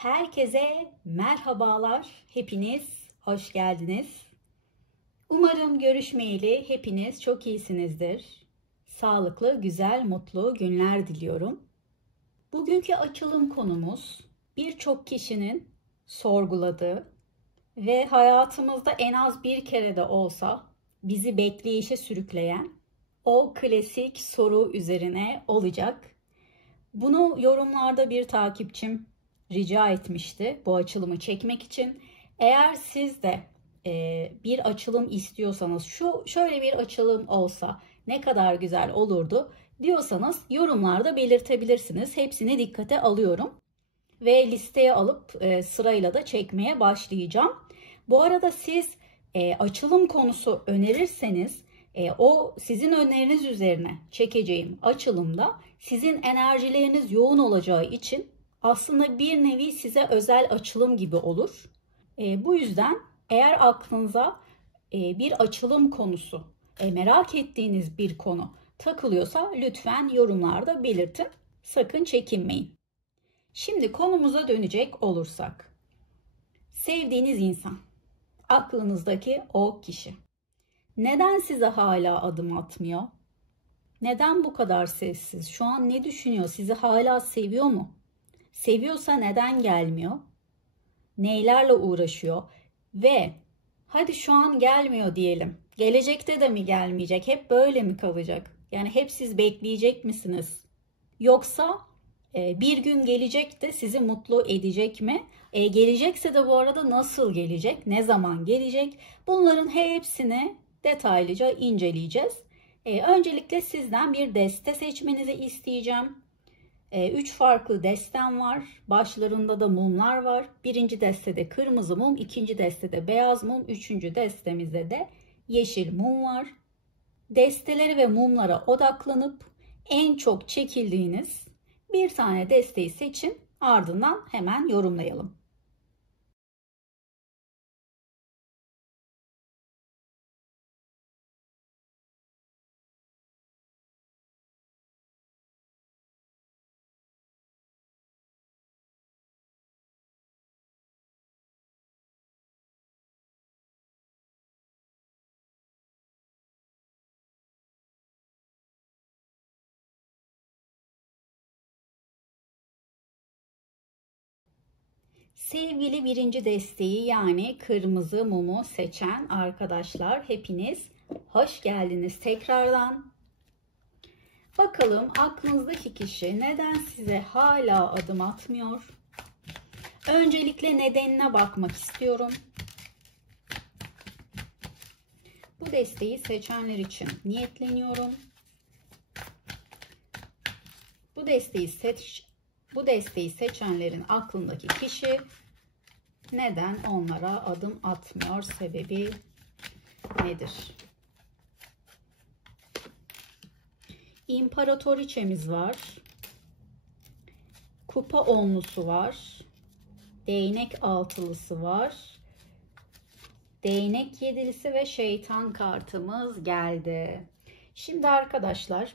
Herkese merhabalar, hepiniz hoş geldiniz. Umarım görüşmeyeli hepiniz çok iyisinizdir. Sağlıklı, güzel, mutlu günler diliyorum. Bugünkü açılım konumuz birçok kişinin sorguladığı ve hayatımızda en az bir kere de olsa bizi bekleyişe sürükleyen o klasik soru üzerine olacak. Bunu yorumlarda bir takipçim rica etmişti bu açılımı çekmek için. Eğer siz de bir açılım istiyorsanız, şöyle bir açılım olsa ne kadar güzel olurdu diyorsanız yorumlarda belirtebilirsiniz. Hepsini dikkate alıyorum ve listeye alıp sırayla da çekmeye başlayacağım. Bu arada siz açılım konusu önerirseniz o sizin öneriniz üzerine çekeceğim açılımda sizin enerjileriniz yoğun olacağı için aslında bir nevi size özel açılım gibi olur. Bu yüzden eğer aklınıza bir açılım konusu, merak ettiğiniz bir konu takılıyorsa lütfen yorumlarda belirtin. Sakın çekinmeyin. Şimdi konumuza dönecek olursak. Sevdiğiniz insan, aklınızdaki o kişi. Neden size hala adım atmıyor? Neden bu kadar sessiz? Şu an ne düşünüyor? Sizi hala seviyor mu? Seviyorsa neden gelmiyor? Neylerle uğraşıyor? Ve hadi şu an gelmiyor diyelim. Gelecekte de mi gelmeyecek? Hep böyle mi kalacak? Yani hep siz bekleyecek misiniz? Yoksa bir gün gelecek de sizi mutlu edecek mi? Gelecekse de bu arada nasıl gelecek? Ne zaman gelecek? Bunların hepsini detaylıca inceleyeceğiz. Öncelikle sizden bir deste seçmenizi isteyeceğim. 3 farklı destem var. Başlarında da mumlar var. Birinci destede kırmızı mum, ikinci destede beyaz mum, üçüncü destemizde de yeşil mum var. Desteleri ve mumlara odaklanıp en çok çekildiğiniz bir tane desteği seçin. Ardından hemen yorumlayalım. Sevgili birinci desteği yani kırmızı mumu seçen arkadaşlar hepiniz hoş geldiniz tekrardan. Bakalım aklınızdaki kişi neden size hala adım atmıyor? Öncelikle nedenine bakmak istiyorum. Bu desteği seçenler için niyetleniyorum. Bu desteği seçenlerin aklındaki kişi neden onlara adım atmıyor? Sebebi nedir? İmparatoriçemiz var. Kupa onlusu var. Değnek altılısı var. Değnek yedilisi ve şeytan kartımız geldi. Şimdi arkadaşlar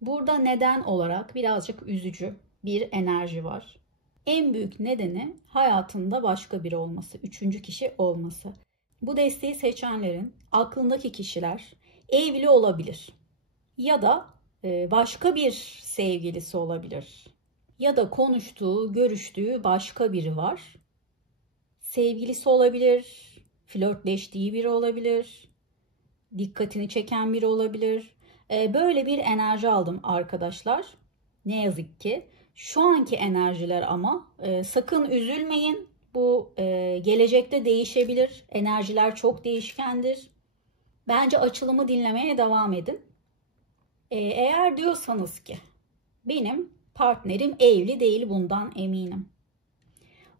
burada neden olarak birazcık üzücü bir enerji var. En büyük nedeni hayatında başka biri olması, üçüncü kişi olması. Bu desteği seçenlerin aklındaki kişiler evli olabilir. Ya da başka bir sevgilisi olabilir. Ya da konuştuğu, görüştüğü başka biri var. Sevgilisi olabilir, flörtleştiği biri olabilir, dikkatini çeken biri olabilir. Böyle bir enerji aldım arkadaşlar. Ne yazık ki. Şu anki enerjiler ama sakın üzülmeyin. Bu gelecekte değişebilir. Enerjiler çok değişkendir. Bence açılımı dinlemeye devam edin. Eğer diyorsanız ki benim partnerim evli değil, bundan eminim.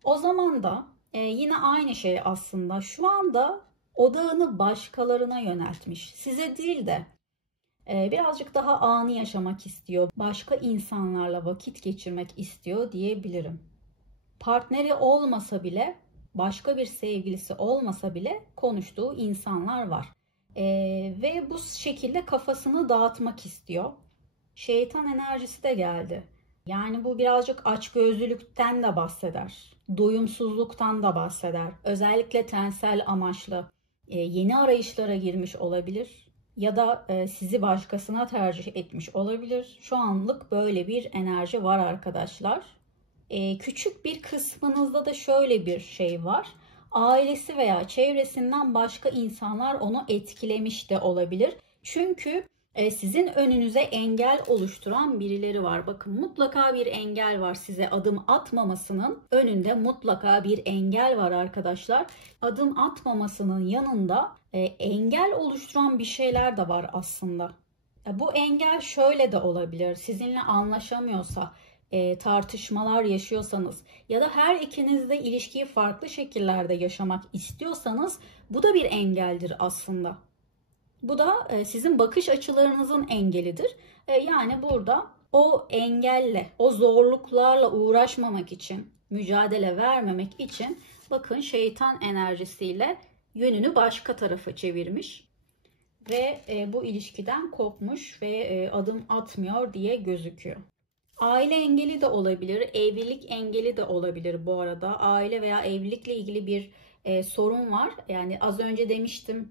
O zaman da yine aynı şey aslında. Şu anda odağını başkalarına yöneltmiş. Size değil de birazcık daha anı yaşamak istiyor. Başka insanlarla vakit geçirmek istiyor diyebilirim. Partneri olmasa bile, başka bir sevgilisi olmasa bile konuştuğu insanlar var. Ve bu şekilde kafasını dağıtmak istiyor. Şeytan enerjisi de geldi. Yani bu birazcık açgözlülükten de bahseder. Doyumsuzluktan da bahseder. Özellikle tensel amaçlı yeni arayışlara girmiş olabilir. Ya da sizi başkasına tercih etmiş olabilir. Şu anlık böyle bir enerji var arkadaşlar. Küçük bir kısmınızda da şöyle bir şey var. Ailesi veya çevresinden başka insanlar onu etkilemiş de olabilir. Çünkü sizin önünüze engel oluşturan birileri var. Bakın, mutlaka bir engel var, size adım atmamasının önünde mutlaka bir engel var arkadaşlar. Adım atmamasının yanında engel oluşturan bir şeyler de var aslında. Bu engel şöyle de olabilir. Sizinle anlaşamıyorsa, tartışmalar yaşıyorsanız ya da her ikiniz de ilişkiyi farklı şekillerde yaşamak istiyorsanız bu da bir engeldir aslında. Bu da sizin bakış açılarınızın engelidir. Yani burada o engelle, o zorluklarla uğraşmamak için, mücadele vermemek için bakın şeytan enerjisiyle yönünü başka tarafa çevirmiş ve bu ilişkiden kopmuş ve adım atmıyor diye gözüküyor. Aile engeli de olabilir, evlilik engeli de olabilir bu arada. Aile veya evlilikle ilgili bir sorun var. Yani az önce demiştim,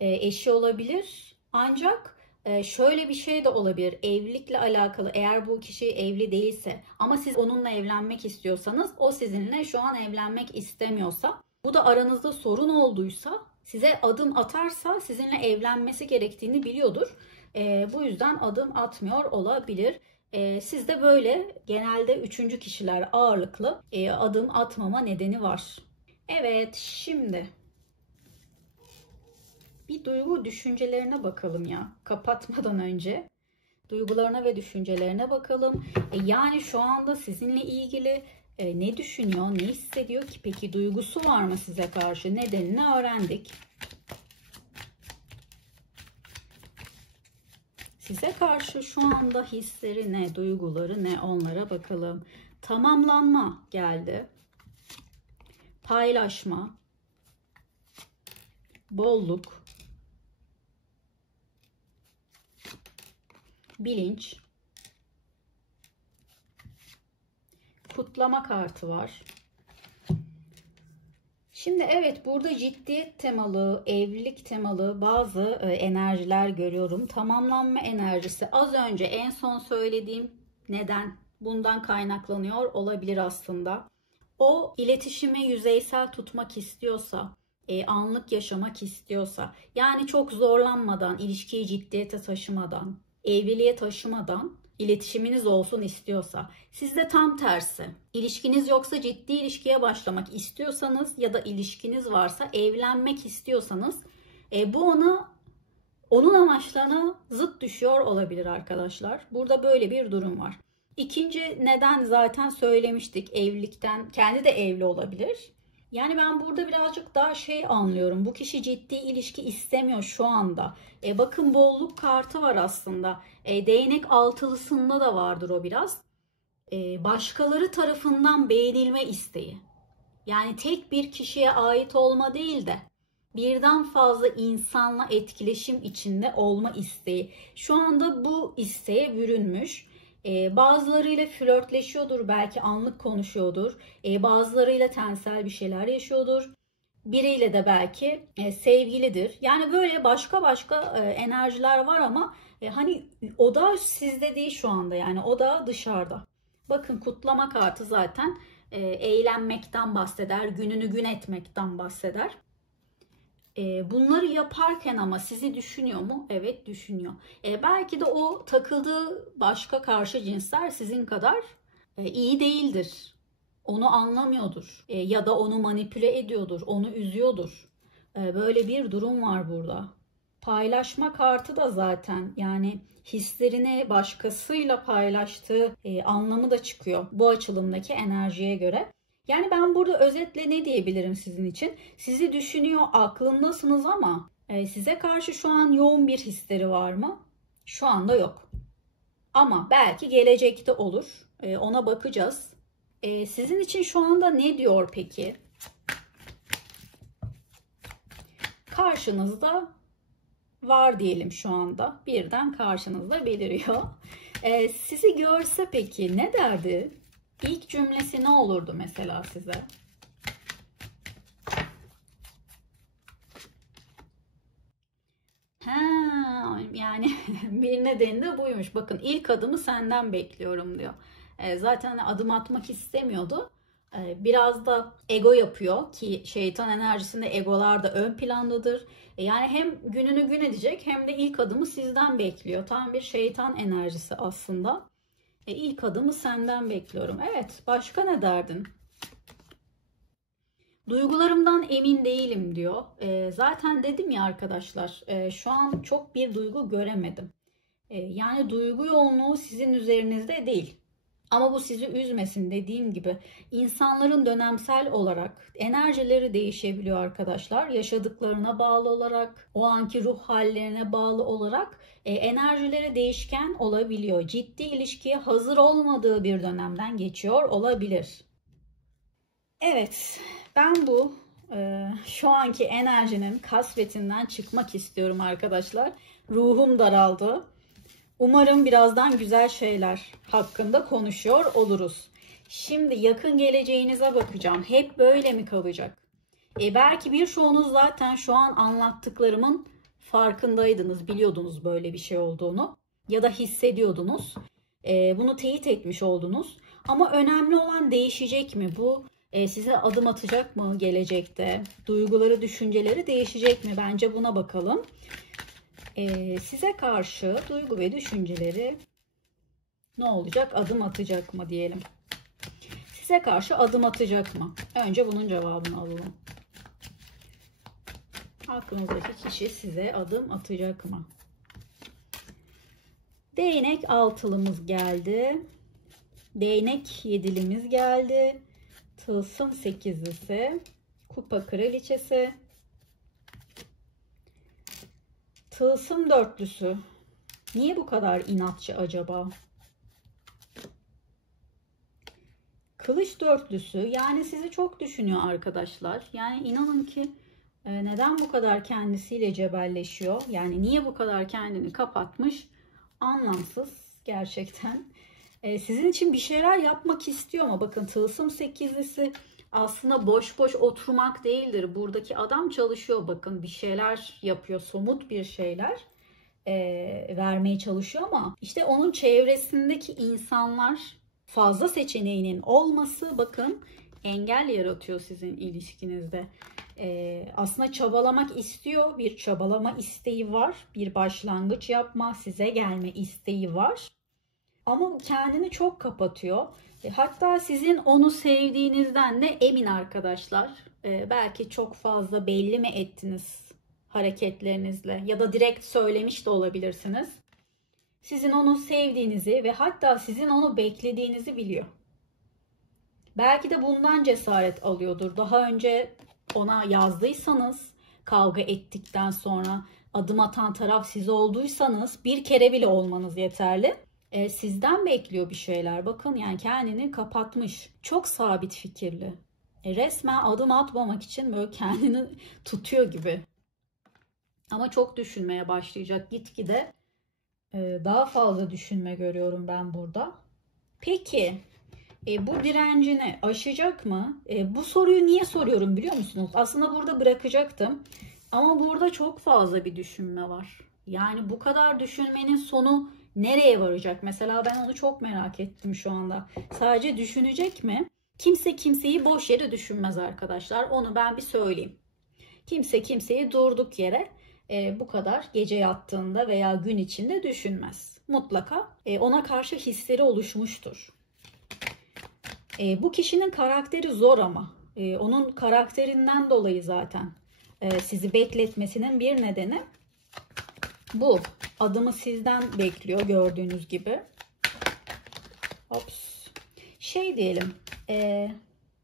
eşi olabilir. Ancak şöyle bir şey de olabilir. Evlilikle alakalı, eğer bu kişi evli değilse ama siz onunla evlenmek istiyorsanız, o sizinle şu an evlenmek istemiyorsa, bu da aranızda sorun olduysa, size adım atarsa sizinle evlenmesi gerektiğini biliyordur. Bu yüzden adım atmıyor olabilir. Sizde böyle genelde üçüncü kişiler ağırlıklı adım atmama nedeni var. Evet, şimdi bir duygu düşüncelerine bakalım ya. Kapatmadan önce duygularına ve düşüncelerine bakalım. Yani şu anda sizinle ilgili ne düşünüyor, ne hissediyor ki? Peki duygusu var mı size karşı? Nedenini öğrendik. Size karşı şu anda hisleri ne, duyguları ne, onlara bakalım. Tamamlanma geldi. Paylaşma. Bolluk. Bilinç. Kutlama kartı var. Şimdi evet, burada ciddiyet temalı, evlilik temalı bazı enerjiler görüyorum. Tamamlanma enerjisi, az önce en son söylediğim neden bundan kaynaklanıyor olabilir aslında. O iletişimi yüzeysel tutmak istiyorsa, anlık yaşamak istiyorsa, yani çok zorlanmadan, ilişkiyi ciddiyete taşımadan, evliliğe taşımadan iletişiminiz olsun istiyorsa, siz de tam tersi. İlişkiniz yoksa ciddi ilişkiye başlamak istiyorsanız ya da ilişkiniz varsa evlenmek istiyorsanız, bu onun amaçlarına zıt düşüyor olabilir arkadaşlar. Burada böyle bir durum var. İkinci neden zaten söylemiştik, evlilikten, kendi de evli olabilir. Yani ben burada birazcık daha şey anlıyorum. Bu kişi ciddi ilişki istemiyor şu anda. Bakın, bolluk kartı var aslında. Değnek altılısında da vardır o biraz. Başkaları tarafından beğenilme isteği. Yani tek bir kişiye ait olma değil de birden fazla insanla etkileşim içinde olma isteği. Şu anda bu isteğe bürünmüş. Bazılarıyla flörtleşiyordur, belki anlık konuşuyordur. Bazılarıyla tensel bir şeyler yaşıyordur. Biriyle de belki sevgilidir. Yani böyle başka başka enerjiler var ama hani o da sizde değil şu anda, yani o da dışarıda. Bakın, kutlama kartı zaten eğlenmekten bahseder, gününü gün etmekten bahseder. Bunları yaparken ama sizi düşünüyor mu? Evet, düşünüyor. Belki de o takıldığı başka karşı cinsler sizin kadar iyi değildir. Onu anlamıyordur. Ya da onu manipüle ediyordur. Onu üzüyordur. Böyle bir durum var burada. Paylaşma kartı da zaten, yani hislerini başkasıyla paylaştığı anlamı da çıkıyor bu açılımdaki enerjiye göre. Yani ben burada özetle ne diyebilirim sizin için? Sizi düşünüyor, aklındasınız ama size karşı şu an yoğun bir hisleri var mı? Şu anda yok. Ama belki gelecekte olur. Ona bakacağız. Sizin için şu anda ne diyor peki? Karşınızda var diyelim şu anda. Birden karşınızda beliriyor. Sizi görse peki ne derdi? İlk cümlesi ne olurdu mesela size? Yani bir nedeni de buymuş. Bakın ilk adımı senden bekliyorum diyor. Zaten adım atmak istemiyordu. Biraz da ego yapıyor ki şeytan enerjisinde egolar da ön plandadır. Yani hem gününü gün edecek hem de ilk adımı sizden bekliyor. Tam bir şeytan enerjisi aslında. İlk adımı senden bekliyorum. Evet, başka ne derdin? Duygularımdan emin değilim diyor. Zaten dedim ya arkadaşlar, şu an çok bir duygu göremedim. Yani duygu yoğunluğu sizin üzerinizde değil. Ama bu sizi üzmesin, dediğim gibi. İnsanların dönemsel olarak enerjileri değişebiliyor arkadaşlar. Yaşadıklarına bağlı olarak, o anki ruh hallerine bağlı olarak enerjileri değişken olabiliyor. Ciddi ilişkiye hazır olmadığı bir dönemden geçiyor olabilir. Evet, ben bu şu anki enerjinin kasvetinden çıkmak istiyorum arkadaşlar. Ruhum daraldı. Umarım birazdan güzel şeyler hakkında konuşuyor oluruz. Şimdi yakın geleceğinize bakacağım. Hep böyle mi kalacak? Belki birçoğunuz zaten şu an anlattıklarımın farkındaydınız, biliyordunuz böyle bir şey olduğunu ya da hissediyordunuz. Bunu teyit etmiş oldunuz. Ama önemli olan değişecek mi? Bu size adım atacak mı gelecekte? Duyguları, düşünceleri değişecek mi? Bence buna bakalım. Size karşı duygu ve düşünceleri ne olacak? Adım atacak mı diyelim. Size karşı adım atacak mı? Önce bunun cevabını alalım. Aklınızdaki kişi size adım atacak mı? Değnek altılımız geldi. Değnek yedilimiz geldi. Tılsım sekizlisi. Kupa kraliçesi. Tılsım dörtlüsü. Niye bu kadar inatçı acaba? Kılıç dörtlüsü. Yani sizi çok düşünüyor arkadaşlar. Yani inanın ki neden bu kadar kendisiyle cebelleşiyor? Yani niye bu kadar kendini kapatmış? Anlamsız gerçekten. Sizin için bir şeyler yapmak istiyor ama bakın tılsım sekizlisi aslında boş boş oturmak değildir. Buradaki adam çalışıyor, bakın bir şeyler yapıyor, somut bir şeyler vermeye çalışıyor ama işte onun çevresindeki insanlar, fazla seçeneğinin olması bakın engel yaratıyor sizin ilişkinizde. Aslında çabalamak istiyor, bir çabalama isteği var, bir başlangıç yapma, size gelme isteği var. Ama kendini çok kapatıyor. Hatta sizin onu sevdiğinizden de emin arkadaşlar. Belki çok fazla belli mi ettiniz hareketlerinizle ya da direkt söylemiş de olabilirsiniz. Sizin onu sevdiğinizi ve hatta sizin onu beklediğinizi biliyor. Belki de bundan cesaret alıyordur. Daha önce ona yazdıysanız, kavga ettikten sonra adım atan taraf siz olduysanız bir kere bile olmanız yeterli. Sizden bekliyor bir şeyler. Bakın yani kendini kapatmış. Çok sabit fikirli. Resmen adım atmamak için böyle kendini tutuyor gibi. Ama çok düşünmeye başlayacak gitgide. Daha fazla düşünme görüyorum ben burada. Peki bu direncini aşacak mı? Bu soruyu niye soruyorum biliyor musunuz? Aslında burada bırakacaktım. Ama burada çok fazla bir düşünme var. Yani bu kadar düşünmenin sonu nereye varacak? Mesela ben onu çok merak ettim şu anda. Sadece düşünecek mi? Kimse kimseyi boş yere düşünmez arkadaşlar. Onu ben bir söyleyeyim. Kimse kimseyi durduk yere bu kadar gece yattığında veya gün içinde düşünmez. Mutlaka ona karşı hisleri oluşmuştur. Bu kişinin karakteri zor ama onun karakterinden dolayı zaten sizi bekletmesinin bir nedeni bu. Adımı sizden bekliyor gördüğünüz gibi. Hops. Şey diyelim.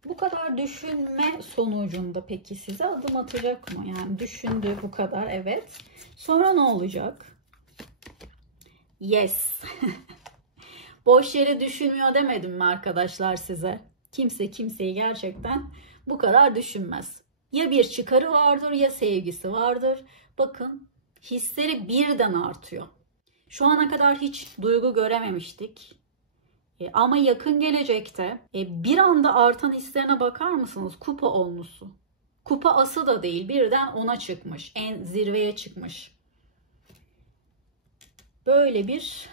Bu kadar düşünme sonucunda peki size adım atacak mı? Yani düşündü bu kadar, evet. Sonra ne olacak? Yes. Boş yere düşünmüyor demedim mi arkadaşlar size? Kimse kimseyi gerçekten bu kadar düşünmez. Ya bir çıkarı vardır ya sevgisi vardır. Bakın hisleri birden artıyor. Şu ana kadar hiç duygu görememiştik. Ama yakın gelecekte bir anda artan hislerine bakar mısınız? Kupa onlusu. Kupa ası da değil, birden ona çıkmış. En zirveye çıkmış. Böyle bir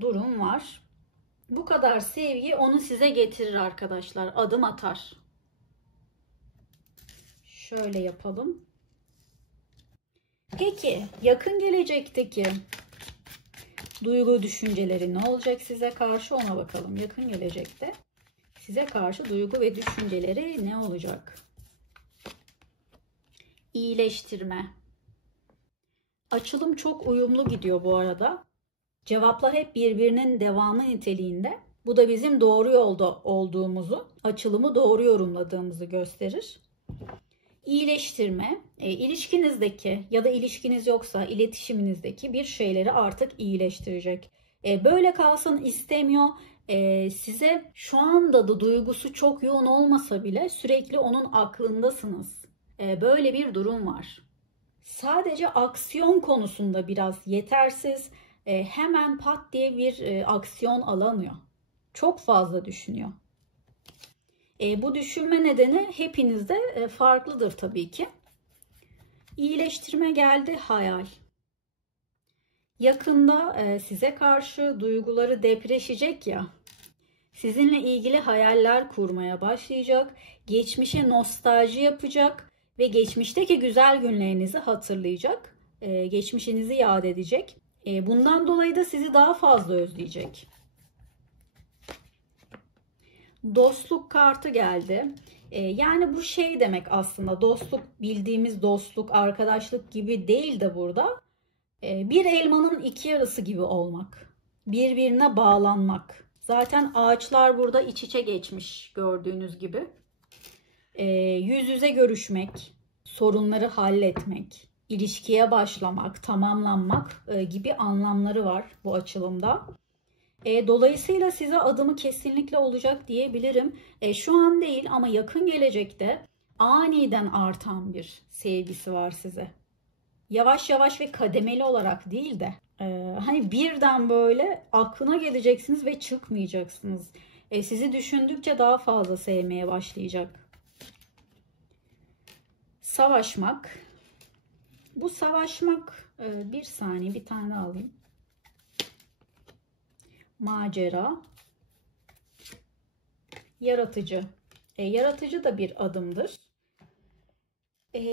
durum var. Bu kadar sevgi onu size getirir arkadaşlar. Adım atar. Şöyle yapalım. Peki yakın gelecekteki duygu düşünceleri ne olacak size karşı, ona bakalım. Yakın gelecekte size karşı duygu ve düşünceleri ne olacak? İyileştirme. Açılım çok uyumlu gidiyor bu arada. Cevaplar hep birbirinin devamı niteliğinde. Bu da bizim doğru yolda olduğumuzu, açılımı doğru yorumladığımızı gösterir. İyileştirme, ilişkinizdeki ya da ilişkiniz yoksa iletişiminizdeki bir şeyleri artık iyileştirecek. Böyle kalsın istemiyor. Size şu anda da duygusu çok yoğun olmasa bile sürekli onun aklındasınız. Böyle bir durum var. Sadece aksiyon konusunda biraz yetersiz. Hemen pat diye bir aksiyon alamıyor. Çok fazla düşünüyor. Bu düşünme nedeni hepinizde farklıdır tabii ki. İyileştirme geldi, hayal. Yakında size karşı duyguları depreşecek ya. Sizinle ilgili hayaller kurmaya başlayacak. Geçmişe nostalji yapacak ve geçmişteki güzel günlerinizi hatırlayacak. Geçmişinizi yad edecek. Bundan dolayı da sizi daha fazla özleyecek. Dostluk kartı geldi. Yani bu şey demek aslında, dostluk bildiğimiz dostluk, arkadaşlık gibi değil de burada. Bir elmanın iki yarısı gibi olmak. Birbirine bağlanmak. Zaten ağaçlar burada iç içe geçmiş gördüğünüz gibi. Yüz yüze görüşmek, sorunları halletmek, ilişkiye başlamak, tamamlanmak gibi anlamları var bu açılımda. Dolayısıyla size adımı kesinlikle olacak diyebilirim. Şu an değil ama yakın gelecekte aniden artan bir sevgisi var size. Yavaş yavaş ve kademeli olarak değil de hani birden böyle aklına geleceksiniz ve çıkmayacaksınız. Sizi düşündükçe daha fazla sevmeye başlayacak. Savaşmak. Bu savaşmak, bir saniye bir tane daha alayım. Macera. Yaratıcı. Yaratıcı da bir adımdır.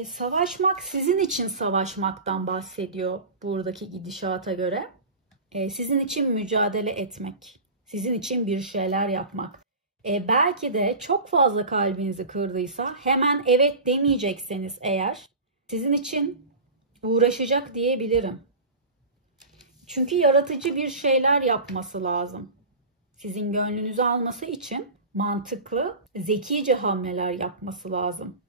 Savaşmak sizin için savaşmaktan bahsediyor buradaki gidişata göre. Sizin için mücadele etmek. Sizin için bir şeyler yapmak. Belki de çok fazla kalbinizi kırdıysa hemen evet demeyecekseniz eğer sizin için uğraşacak diyebilirim. Çünkü yaratıcı bir şeyler yapması lazım. Sizin gönlünüzü alması için mantıklı, zekice hamleler yapması lazım.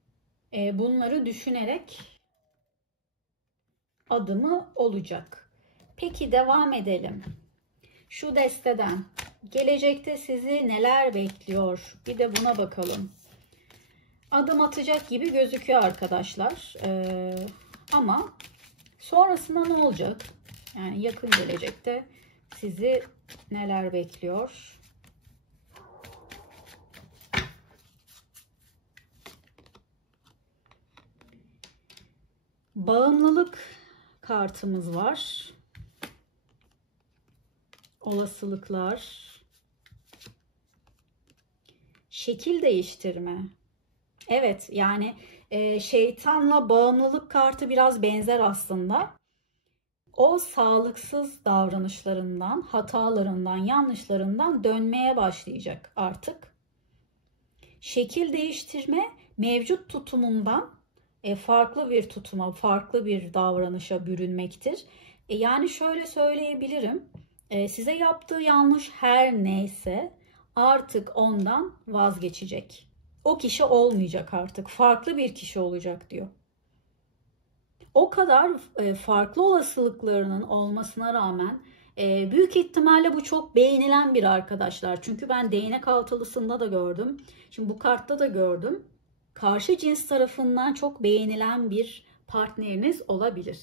Bunları düşünerek adımı olacak. Peki devam edelim. Şu desteden gelecekte sizi neler bekliyor? Bir de buna bakalım. Adım atacak gibi gözüküyor arkadaşlar. Ama sonrasında ne olacak? Yani yakın gelecekte sizi neler bekliyor? Bağımlılık kartımız var. Olasılıklar. Şekil değiştirme. Evet, yani şeytanla bağımlılık kartı biraz benzer aslında. O sağlıksız davranışlarından, hatalarından, yanlışlarından dönmeye başlayacak artık. Şekil değiştirme, mevcut tutumundan farklı bir tutuma, farklı bir davranışa bürünmektir. Yani şöyle söyleyebilirim. Size yaptığı yanlış her neyse artık ondan vazgeçecek. O kişi olmayacak artık. Farklı bir kişi olacak diyor. O kadar farklı olasılıklarının olmasına rağmen büyük ihtimalle bu çok beğenilen bir arkadaşlar. Çünkü ben değnek altılısında da gördüm. Şimdi bu kartta da gördüm. Karşı cins tarafından çok beğenilen bir partneriniz olabilir.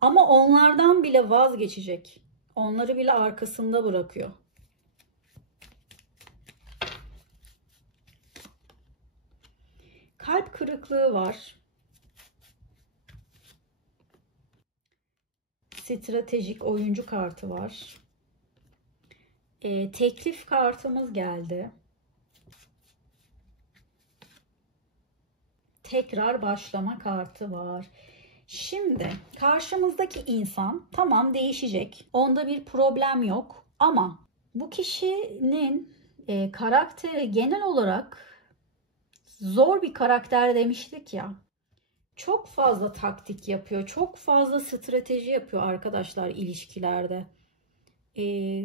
Ama onlardan bile vazgeçecek. Onları bile arkasında bırakıyor. Kalp kırıklığı var. Stratejik oyuncu kartı var. Teklif kartımız geldi. Tekrar başlama kartı var. Şimdi karşımızdaki insan tamam değişecek. Onda bir problem yok. Ama bu kişinin karakteri genel olarak zor bir karakter demiştik ya. Çok fazla taktik yapıyor. Çok fazla strateji yapıyor arkadaşlar ilişkilerde.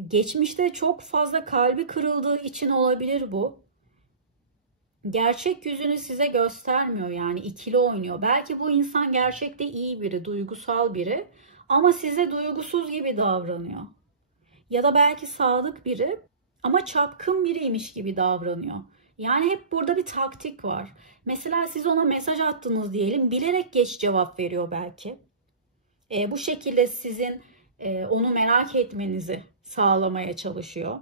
Geçmişte çok fazla kalbi kırıldığı için olabilir bu. Gerçek yüzünü size göstermiyor, yani ikili oynuyor. Belki bu insan gerçekte iyi biri, duygusal biri ama size duygusuz gibi davranıyor. Ya da belki sadık biri ama çapkın biriymiş gibi davranıyor. Yani hep burada bir taktik var. Mesela siz ona mesaj attınız diyelim, bilerek geç cevap veriyor belki. Bu şekilde sizin onu merak etmenizi sağlamaya çalışıyor.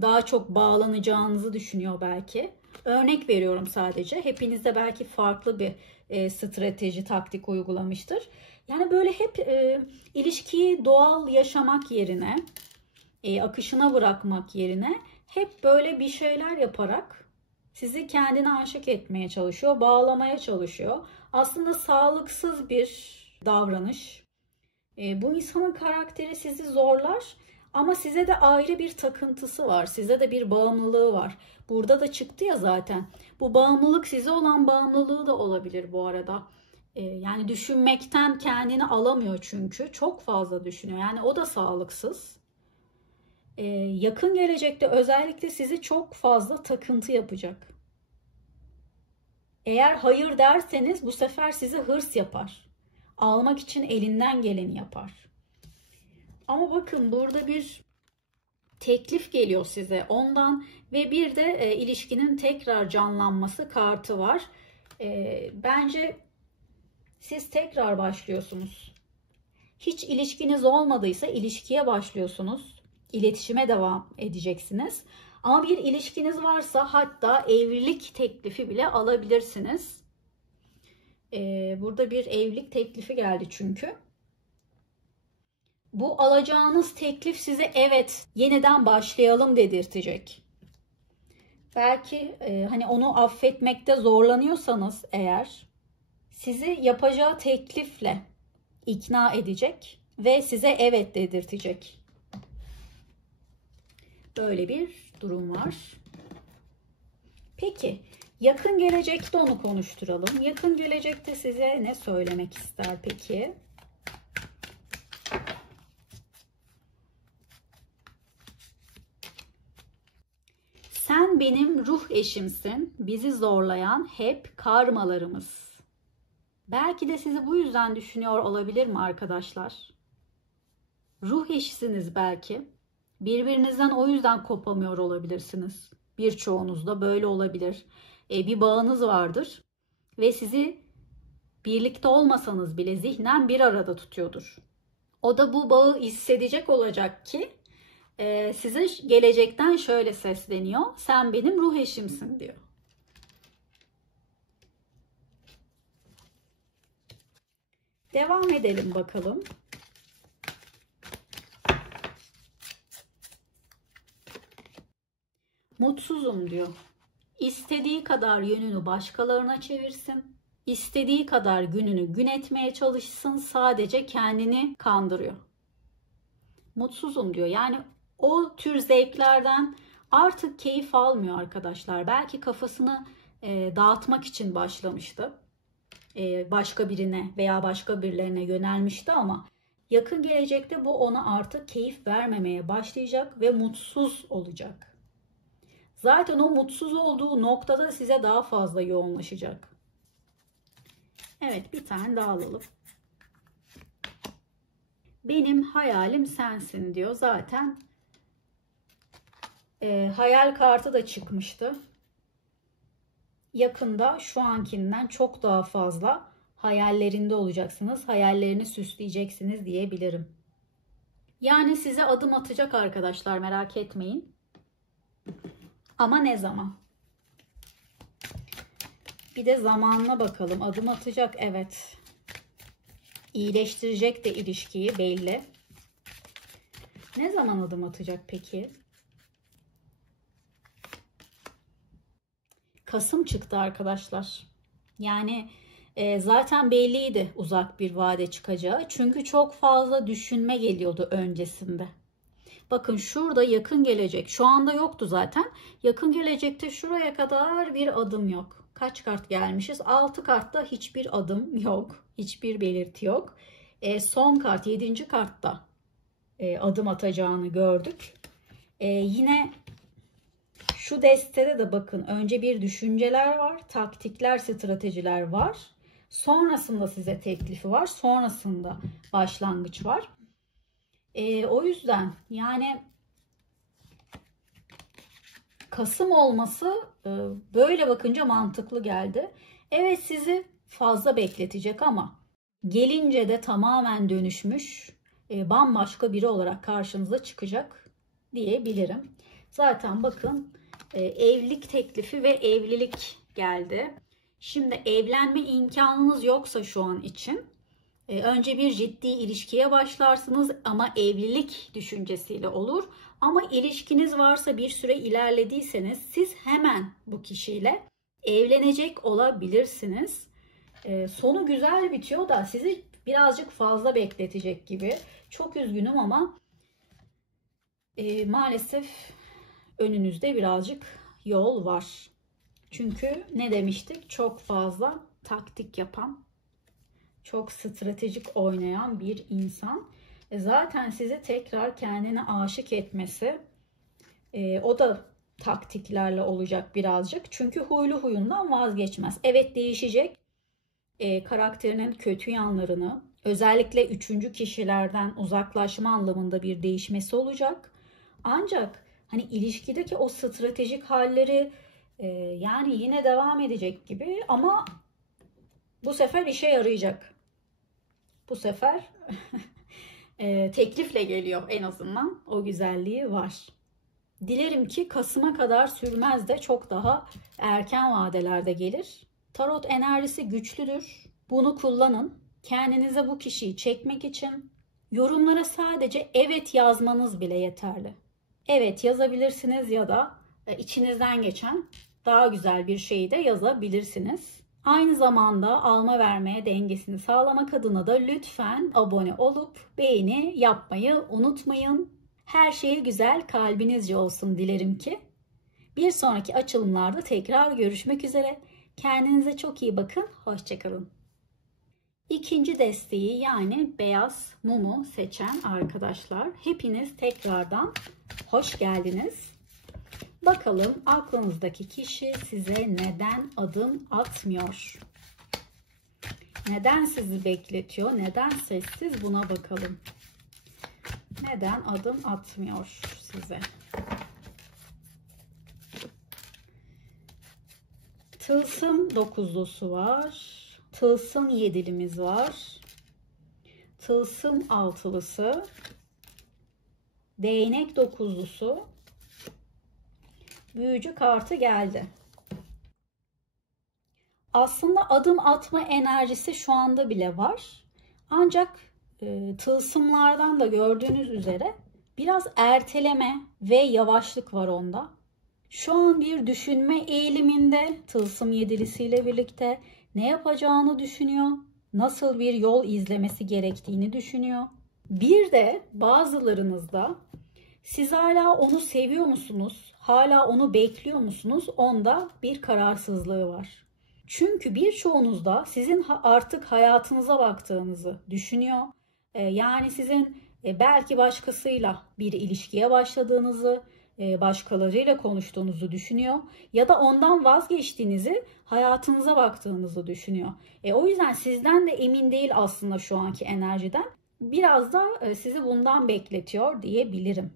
Daha çok bağlanacağınızı düşünüyor belki. Örnek veriyorum sadece. Hepinizde belki farklı bir strateji, taktik uygulamıştır. Yani böyle hep ilişkiyi doğal yaşamak yerine, akışına bırakmak yerine hep böyle bir şeyler yaparak sizi kendine aşık etmeye çalışıyor, bağlamaya çalışıyor. Aslında sağlıksız bir davranış. Bu insanın karakteri sizi zorlar ama size de ayrı bir takıntısı var. Size de bir bağımlılığı var. Burada da çıktı ya zaten. Bu bağımlılık size olan bağımlılığı da olabilir bu arada. Yani düşünmekten kendini alamıyor çünkü. Çok fazla düşünüyor. Yani o da sağlıksız. Yakın gelecekte özellikle sizi çok fazla takıntı yapacak. Eğer hayır derseniz bu sefer sizi hırs yapar. Almak için elinden geleni yapar. Ama bakın burada bir teklif geliyor size ondan ve bir de ilişkinin tekrar canlanması kartı var. Bence siz tekrar başlıyorsunuz. Hiç ilişkiniz olmadıysa ilişkiye başlıyorsunuz. İletişime devam edeceksiniz. Ama bir ilişkiniz varsa hatta evlilik teklifi bile alabilirsiniz. Burada bir evlilik teklifi geldi çünkü. Bu alacağınız teklif size evet yeniden başlayalım dedirtecek. Belki hani onu affetmekte zorlanıyorsanız eğer sizi yapacağı teklifle ikna edecek ve size evet dedirtecek. Böyle bir durum var. Peki yakın gelecekte onu konuşturalım. Yakın gelecekte size ne söylemek ister peki? Sen benim ruh eşimsin. Bizi zorlayan hep karmalarımız. Belki de sizi bu yüzden düşünüyor olabilir mi arkadaşlar? Ruh eşisiniz belki. Birbirinizden o yüzden kopamıyor olabilirsiniz. Birçoğunuz da böyle olabilir. Bir bağınız vardır ve sizi birlikte olmasanız bile zihnen bir arada tutuyordur. O da bu bağı hissedecek olacak ki size gelecekten şöyle sesleniyor. Sen benim ruh eşimsin diyor. Devam edelim bakalım. Mutsuzum diyor. İstediği kadar yönünü başkalarına çevirsin. İstediği kadar gününü gün etmeye çalışsın. Sadece kendini kandırıyor. Mutsuzum diyor. Yani o tür zevklerden artık keyif almıyor arkadaşlar. Belki kafasını dağıtmak için başlamıştı. Başka birine veya başka birilerine yönelmişti ama yakın gelecekte bu ona artık keyif vermemeye başlayacak ve mutsuz olacak. Zaten o mutsuz olduğu noktada size daha fazla yoğunlaşacak. Evet, bir tane daha alalım. Benim hayalim sensin diyor. Zaten hayal kartı da çıkmıştı. Yakında şu ankinden çok daha fazla hayallerinde olacaksınız. Hayallerini süsleyeceksiniz diyebilirim. Yani size adım atacak arkadaşlar, merak etmeyin. Ama ne zaman? Bir de zamanına bakalım. Adım atacak, evet. İyileştirecek de ilişkiyi, belli. Ne zaman adım atacak peki? Kasım çıktı arkadaşlar. Yani zaten belliydi uzak bir vade çıkacağı. Çünkü çok fazla düşünme geliyordu öncesinde. Bakın şurada yakın gelecek. Şu anda yoktu zaten. Yakın gelecekte şuraya kadar bir adım yok. Kaç kart gelmişiz? 6 kartta hiçbir adım yok. Hiçbir belirti yok. Son kart 7. kartta adım atacağını gördük. Yine şu destede de bakın önce bir düşünceler var. Taktikler, stratejiler var. Sonrasında size teklifi var. Sonrasında başlangıç var. O yüzden yani Kasım olması böyle bakınca mantıklı geldi. Evet, sizi fazla bekletecek ama gelince de tamamen dönüşmüş, bambaşka biri olarak karşınıza çıkacak diyebilirim. Zaten bakın evlilik teklifi ve evlilik geldi. Şimdi evlenme imkanınız yoksa şu an için önce bir ciddi ilişkiye başlarsınız ama evlilik düşüncesiyle olur. Ama ilişkiniz varsa, bir süre ilerlediyseniz siz hemen bu kişiyle evlenecek olabilirsiniz. Sonu güzel bitiyor da sizi birazcık fazla bekletecek gibi. Çok üzgünüm ama maalesef önünüzde birazcık yol var. Çünkü ne demiştik? Çok fazla taktik yapan, çok stratejik oynayan bir insan. Zaten sizi tekrar kendine aşık etmesi, o da taktiklerle olacak birazcık. Çünkü huylu huyundan vazgeçmez. Evet, değişecek. Karakterinin kötü yanlarını, özellikle üçüncü kişilerden uzaklaşma anlamında bir değişmesi olacak. Ancak hani ilişkideki o stratejik halleri yani yine devam edecek gibi ama bu sefer işe yarayacak. Bu sefer teklifle geliyor, en azından o güzelliği var. Dilerim ki Kasım'a kadar sürmez de çok daha erken vadelerde gelir. Tarot enerjisi güçlüdür. Bunu kullanın. Kendinize bu kişiyi çekmek için yorumlara sadece evet yazmanız bile yeterli. Evet yazabilirsiniz ya da içinizden geçen daha güzel bir şeyi de yazabilirsiniz. Aynı zamanda alma vermeye dengesini sağlamak adına da lütfen abone olup beğeni yapmayı unutmayın. Her şey güzel, kalbinizce olsun dilerim ki. Bir sonraki açılımlarda tekrar görüşmek üzere. Kendinize çok iyi bakın. Hoşça kalın. İkinci desteği, yani beyaz mumu seçen arkadaşlar, hepiniz tekrardan hoş geldiniz. Bakalım aklınızdaki kişi size neden adım atmıyor? Neden sizi bekletiyor? Neden sessiz? Buna bakalım. Neden adım atmıyor size? Tılsım dokuzlusu var. Tılsım yedilimiz var. Tılsım altılısı. Değnek dokuzlusu. Büyücü kartı geldi. Aslında adım atma enerjisi şu anda bile var. Ancak tılsımlardan da gördüğünüz üzere biraz erteleme ve yavaşlık var onda. Şu an bir düşünme eğiliminde, tılsım yedilisiyle birlikte ne yapacağını düşünüyor, nasıl bir yol izlemesi gerektiğini düşünüyor. Bir de bazılarınızda siz hala onu seviyor musunuz, hala onu bekliyor musunuz, onda bir kararsızlığı var. Çünkü birçoğunuzda sizin artık hayatınıza baktığınızı düşünüyor. Yani sizin belki başkasıyla bir ilişkiye başladığınızı, başkalarıyla konuştuğunuzu düşünüyor. Ya da ondan vazgeçtiğinizi, hayatınıza baktığınızı düşünüyor. O yüzden sizden de emin değil aslında şu anki enerjiden. Biraz da sizi bundan bekletiyor diyebilirim.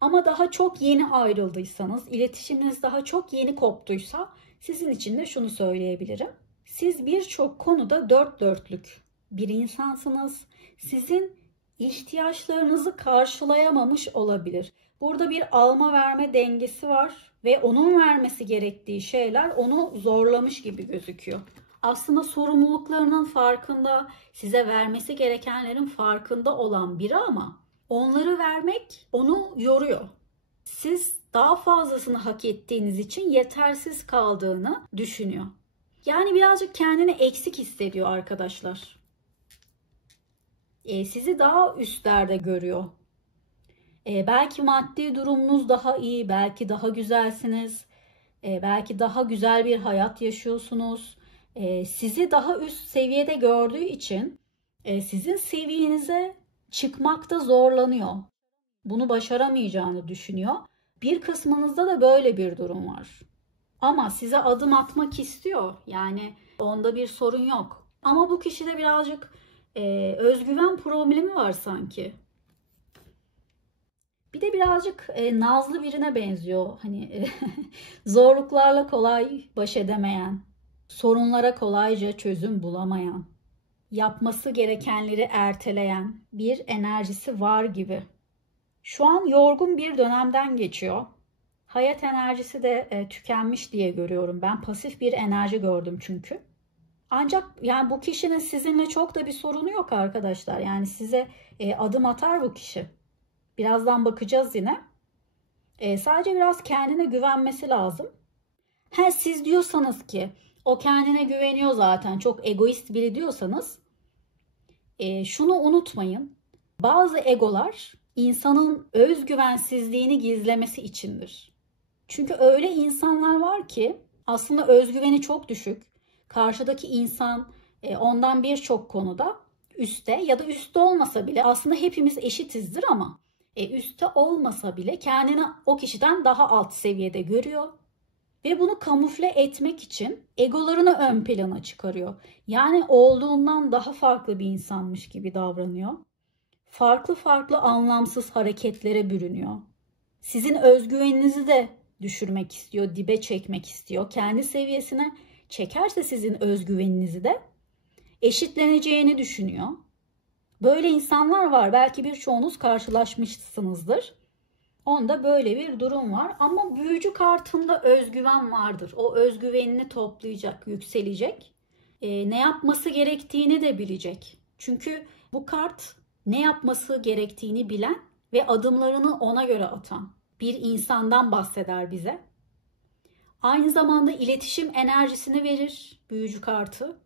Ama daha çok yeni ayrıldıysanız, iletişiminiz daha çok yeni koptuysa sizin için de şunu söyleyebilirim. Siz birçok konuda dört dörtlük bir insansınız. Sizin ihtiyaçlarınızı karşılayamamış olabilir. Burada bir alma verme dengesi var ve onun vermesi gerektiği şeyler onu zorlamış gibi gözüküyor. Aslında sorumluluklarının farkında, size vermesi gerekenlerin farkında olan biri ama onları vermek onu yoruyor. Siz daha fazlasını hak ettiğiniz için yetersiz kaldığını düşünüyor. Yani birazcık kendini eksik hissediyor arkadaşlar. Sizi daha üstlerde görüyor. Belki maddi durumunuz daha iyi, belki daha güzelsiniz, belki daha güzel bir hayat yaşıyorsunuz. Sizi daha üst seviyede gördüğü için sizin seviyenize çıkmakta zorlanıyor. Bunu başaramayacağını düşünüyor. Bir kısmınızda da böyle bir durum var. Ama size adım atmak istiyor. Yani onda bir sorun yok. Ama bu kişide birazcık özgüven problemi var sanki. Bir de birazcık nazlı birine benziyor. Hani zorluklarla kolay baş edemeyen, sorunlara kolayca çözüm bulamayan, yapması gerekenleri erteleyen bir enerjisi var gibi. Şu an yorgun bir dönemden geçiyor. Hayat enerjisi de tükenmiş diye görüyorum. Ben pasif bir enerji gördüm çünkü. Ancak yani bu kişinin sizinle çok da bir sorunu yok arkadaşlar. Yani size adım atar bu kişi. Birazdan bakacağız yine. Sadece biraz kendine güvenmesi lazım. Siz diyorsanız ki o kendine güveniyor zaten, çok egoist biri diyorsanız şunu unutmayın. Bazı egolar insanın özgüvensizliğini gizlemesi içindir. Çünkü öyle insanlar var ki aslında özgüveni çok düşük. Karşıdaki insan ondan birçok konuda üstte ya da üstte olmasa bile, aslında hepimiz eşitizdir ama üstte olmasa bile kendini o kişiden daha alt seviyede görüyor. Ve bunu kamufle etmek için egolarını ön plana çıkarıyor. Yani olduğundan daha farklı bir insanmış gibi davranıyor. Farklı farklı anlamsız hareketlere bürünüyor. Sizin özgüveninizi de düşürmek istiyor, dibe çekmek istiyor. Kendi seviyesine çekerse sizin özgüveninizi de eşitleneceğini düşünüyor. Böyle insanlar var. Belki birçoğunuz karşılaşmışsınızdır. Onda böyle bir durum var. Ama büyücü kartında özgüven vardır. O özgüvenini toplayacak, yükselecek. Ne yapması gerektiğini de bilecek. Çünkü bu kart ne yapması gerektiğini bilen ve adımlarını ona göre atan bir insandan bahseder bize. Aynı zamanda iletişim enerjisini verir büyücü kartı.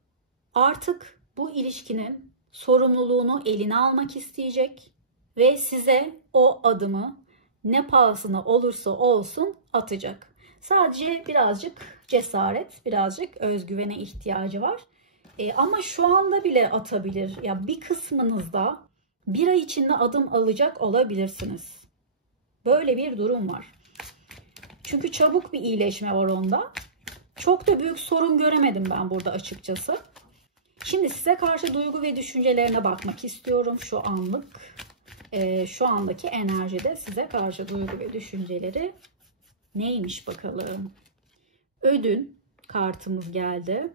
Artık bu ilişkinin sorumluluğunu eline almak isteyecek ve size o adımı ne pahasına olursa olsun atacak. Sadece birazcık cesaret, birazcık özgüvene ihtiyacı var. Ama şu anda bile atabilir. Ya bir kısmınızda bir ay içinde adım alacak olabilirsiniz. Böyle bir durum var. Çünkü çabuk bir iyileşme var onda. Çok da büyük sorun göremedim ben burada açıkçası. Şimdi size karşı duygu ve düşüncelerine bakmak istiyorum şu anlık. Şu andaki enerjide size karşı duygu ve düşünceleri neymiş bakalım. Ödün kartımız geldi.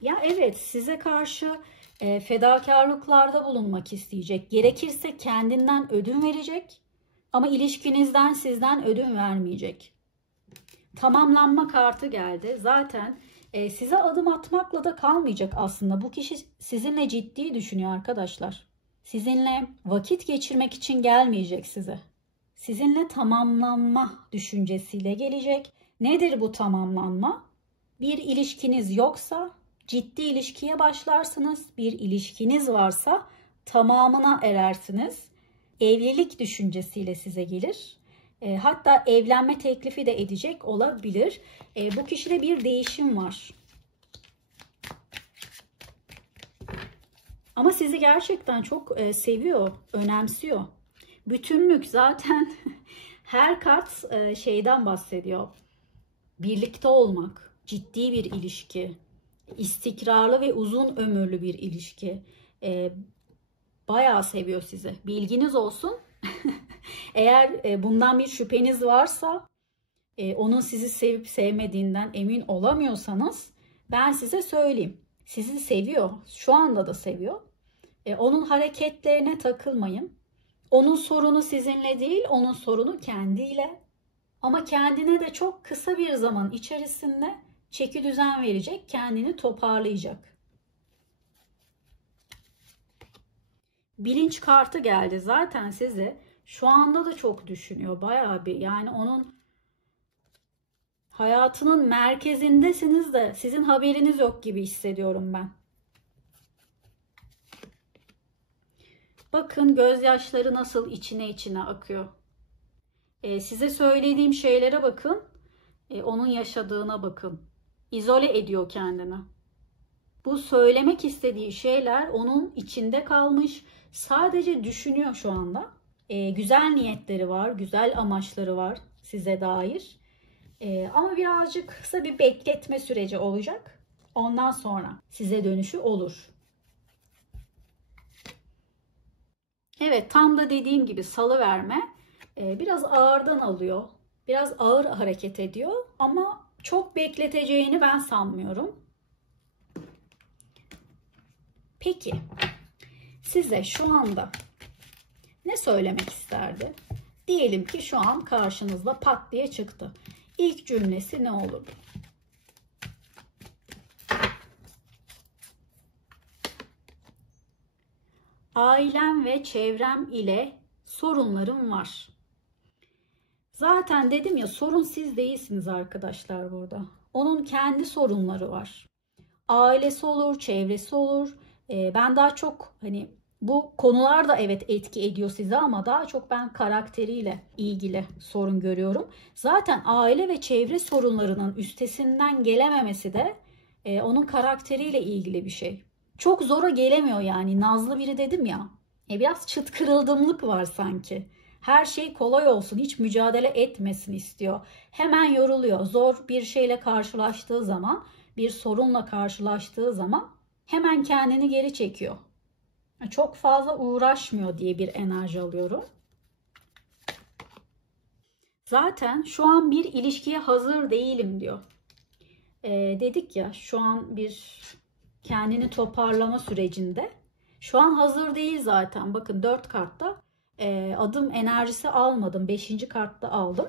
Ya evet, size karşı fedakarlıklarda bulunmak isteyecek. Gerekirse kendinden ödün verecek ama ilişkinizden sizden ödün vermeyecek. Tamamlanma kartı geldi. Zaten size adım atmakla da kalmayacak aslında. Bu kişi sizinle ciddi düşünüyor arkadaşlar. Sizinle vakit geçirmek için gelmeyecek size. Sizinle tamamlanma düşüncesiyle gelecek. Nedir bu tamamlanma? Bir ilişkiniz yoksa ciddi ilişkiye başlarsınız. Bir ilişkiniz varsa tamamına erersiniz. Evlilik düşüncesiyle size gelir. Hatta evlenme teklifi de edecek olabilir. Bu kişide bir değişim var. Ama sizi gerçekten çok seviyor, önemsiyor. Bütünlük zaten her kart şeyden bahsediyor. Birlikte olmak, ciddi bir ilişki, istikrarlı ve uzun ömürlü bir ilişki. Bayağı seviyor sizi. Bilginiz olsun. Eğer bundan bir şüpheniz varsa, onun sizi sevip sevmediğinden emin olamıyorsanız Ben size söyleyeyim. Sizi seviyor. Şu anda da seviyor. Onun hareketlerine takılmayın. Onun sorunu sizinle değil, onun sorunu kendiyle. Ama kendine de çok kısa bir zaman içerisinde çeki düzen verecek, kendini toparlayacak. Bilinç kartı geldi. Zaten sizi şu anda da çok düşünüyor. Bayağı bir, yani onun hayatının merkezindesiniz de sizin haberiniz yok gibi hissediyorum ben. Bakın gözyaşları nasıl içine içine akıyor. Size söylediğim şeylere bakın. Onun yaşadığına bakın. İzole ediyor kendini. Bu söylemek istediği şeyler onun içinde kalmış. Sadece düşünüyor şu anda. Güzel niyetleri var, güzel amaçları var size dair. Ama birazcık kısa bir bekletme süreci olacak. Ondan sonra size dönüşü olur. Evet, tam da dediğim gibi salıverme. Biraz ağırdan alıyor. Biraz ağır hareket ediyor. Ama çok bekleteceğini ben sanmıyorum. Peki, size şu anda ne söylemek isterdi? Diyelim ki şu an karşınızda pat diye çıktı. İlk cümlesi ne olurdu? Ailem ve çevrem ile sorunlarım var. Zaten dedim ya, sorun siz değilsiniz arkadaşlar burada. Onun kendi sorunları var. Ailesi olur, çevresi olur. Ben daha çok hani bu konular da evet etki ediyor size ama daha çok ben karakteriyle ilgili sorun görüyorum. Zaten aile ve çevre sorunlarının üstesinden gelememesi de onun karakteriyle ilgili bir şey. Çok zora gelemiyor yani. Nazlı biri dedim ya. Biraz çıt kırıldımlık var sanki. Her şey kolay olsun, hiç mücadele etmesin istiyor. Hemen yoruluyor. Zor bir şeyle karşılaştığı zaman, bir sorunla karşılaştığı zaman hemen kendini geri çekiyor. Çok fazla uğraşmıyor diye bir enerji alıyorum. Zaten şu an bir ilişkiye hazır değilim diyor. Dedik ya, şu an bir kendini toparlama sürecinde. Şu an hazır değil zaten. Bakın 4 kartta adım enerjisi almadım. 5. kartta aldım.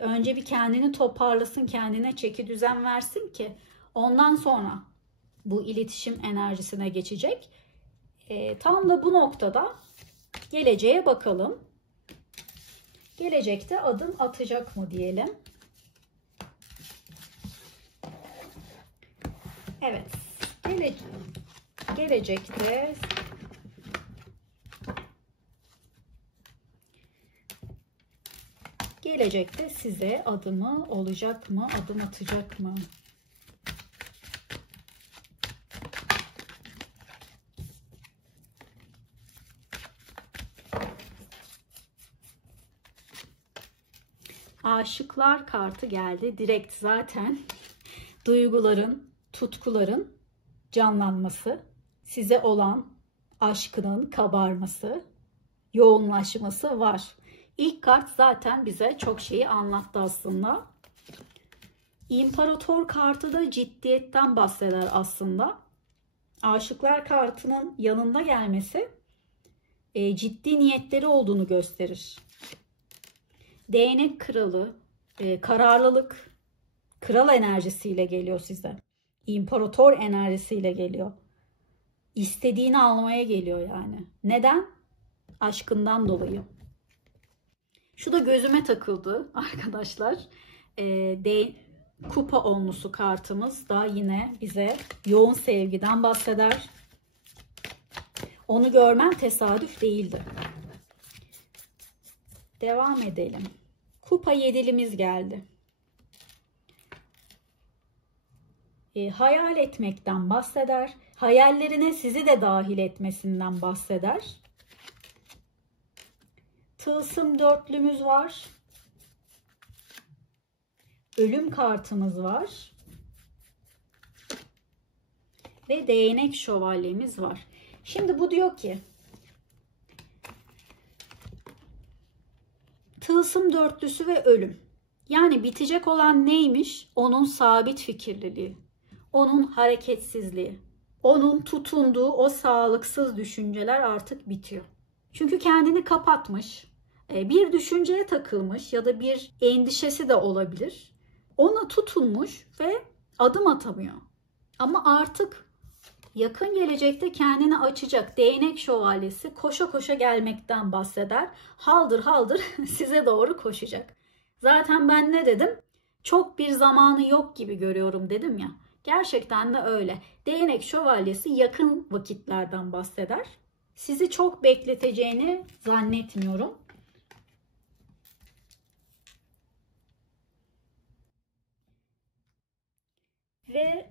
Önce bir kendini toparlasın, kendine çeki düzen versin ki ondan sonra bu iletişim enerjisine geçecek. Tam da bu noktada geleceğe bakalım. Gelecekte adım atacak mı diyelim. Evet. Gelecekte size adımı olacak mı? Adım atacak mı? Aşıklar kartı geldi. Direkt zaten duyguların, tutkuların canlanması, size olan aşkının kabarması, yoğunlaşması var. İlk kart zaten bize çok şeyi anlattı aslında. İmparator kartı da ciddiyetten bahseder aslında. Aşıklar kartının yanında gelmesi ciddi niyetleri olduğunu gösterir. Değnek kralı, kararlılık, kral enerjisiyle geliyor size. İmparator enerjisiyle geliyor. İstediğini almaya geliyor yani. Neden? Aşkından dolayı. Şu da gözüme takıldı arkadaşlar. Kupa onlusu kartımız da yine bize yoğun sevgiden bahseder. Onu görmem tesadüf değildi. Devam edelim. Kupa yedilimiz geldi. Hayal etmekten bahseder. Hayallerine sizi de dahil etmesinden bahseder. Tılsım dörtlümüz var. Ölüm kartımız var. Ve değnek şövalyemiz var. Şimdi bu diyor ki tılsım dörtlüsü ve ölüm. Yani bitecek olan neymiş? Onun sabit fikirliliği. onun hareketsizliği, onun tutunduğu o sağlıksız düşünceler artık bitiyor. Çünkü kendini kapatmış, bir düşünceye takılmış ya da bir endişesi de olabilir. Ona tutunmuş ve adım atamıyor. Ama artık yakın gelecekte kendini açacak. Değnek şövalyesi koşa koşa gelmekten bahseder. Haldır haldır size doğru koşacak. Zaten ben ne dedim? Çok bir zamanı yok gibi görüyorum dedim ya. Gerçekten de öyle. Değnek şövalyesi yakın vakitlerden bahseder. Sizi çok bekleteceğini zannetmiyorum. Ve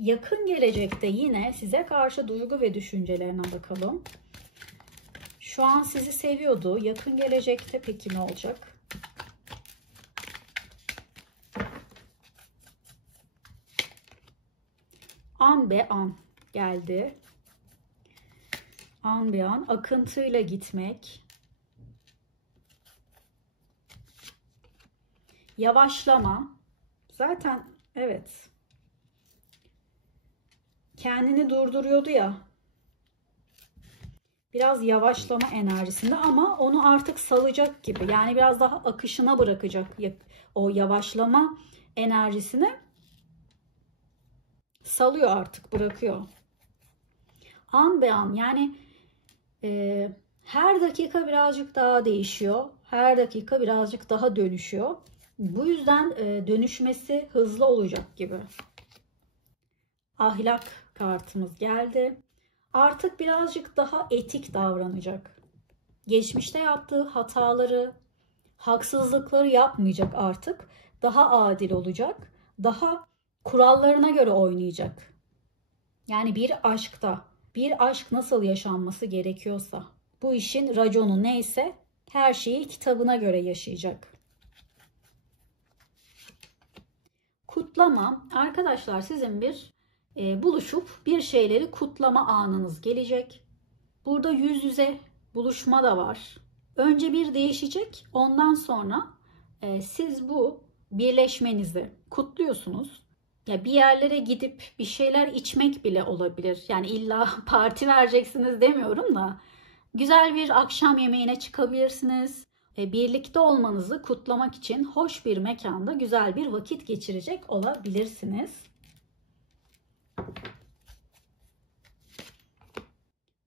yakın gelecekte yine size karşı duygu ve düşüncelerine bakalım. Şu an sizi seviyordu. Yakın gelecekte peki ne olacak? An be an geldi. An be an akıntıyla gitmek. Yavaşlama. Zaten evet. Kendini durduruyordu ya. Biraz yavaşlama enerjisinde ama onu artık salacak gibi. Yani biraz daha akışına bırakacak o yavaşlama enerjisini. Salıyor artık, bırakıyor. An be an yani her dakika birazcık daha değişiyor. Her dakika birazcık daha dönüşüyor. Bu yüzden dönüşmesi hızlı olacak gibi. Ahlak kartımız geldi. Artık birazcık daha etik davranacak. Geçmişte yaptığı hataları, haksızlıkları yapmayacak artık. Daha adil olacak. Daha kurallarına göre oynayacak. Yani bir aşkta, bir aşk nasıl yaşanması gerekiyorsa, bu işin raconu neyse her şeyi kitabına göre yaşayacak. Kutlama. Arkadaşlar sizin bir buluşup bir şeyleri kutlama anınız gelecek. Burada yüz yüze buluşma da var. Önce bir değişecek. Ondan sonra siz bu birleşmenizi kutluyorsunuz. Ya bir yerlere gidip bir şeyler içmek bile olabilir. Yani illa parti vereceksiniz demiyorum da. Güzel bir akşam yemeğine çıkabilirsiniz. Birlikte olmanızı kutlamak için hoş bir mekanda güzel bir vakit geçirecek olabilirsiniz.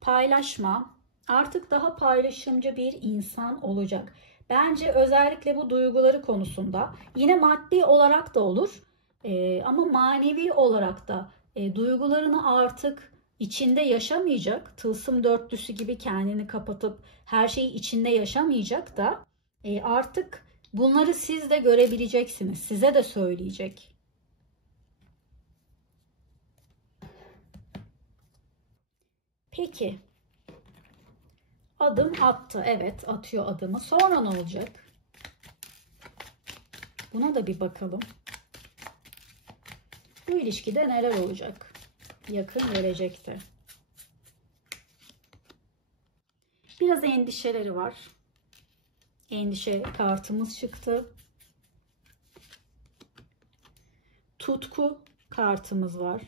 Paylaşma. Artık daha paylaşımcı bir insan olacak. Bence özellikle bu duyguları konusunda yine maddi olarak da olur ama manevi olarak da duygularını artık içinde yaşamayacak. Tılsım dörtlüsü gibi kendini kapatıp her şeyi içinde yaşamayacak da artık bunları siz de görebileceksiniz. Size de söyleyecek. Peki. Adım attı. Evet, atıyor adımı. Sonra ne olacak? Buna da bir bakalım. Bu ilişkide neler olacak? Yakın gelecekte. Biraz endişeleri var. Endişe kartımız çıktı. Tutku kartımız var.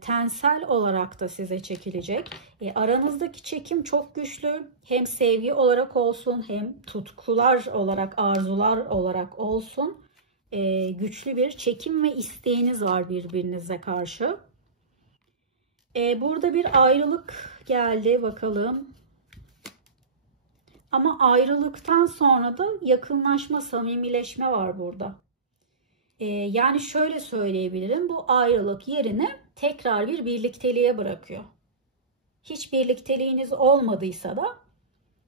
Tensel olarak da size çekilecek. Aranızdaki çekim çok güçlü. Hem sevgi olarak olsun hem tutkular olarak, arzular olarak olsun. Güçlü bir çekim ve isteğiniz var birbirinize karşı. Burada bir ayrılık geldi bakalım. Ama ayrılıktan sonra da yakınlaşma, samimileşme var burada. Yani şöyle söyleyebilirim. Bu ayrılık yerini tekrar bir birlikteliğe bırakıyor. Hiç birlikteliğiniz olmadıysa da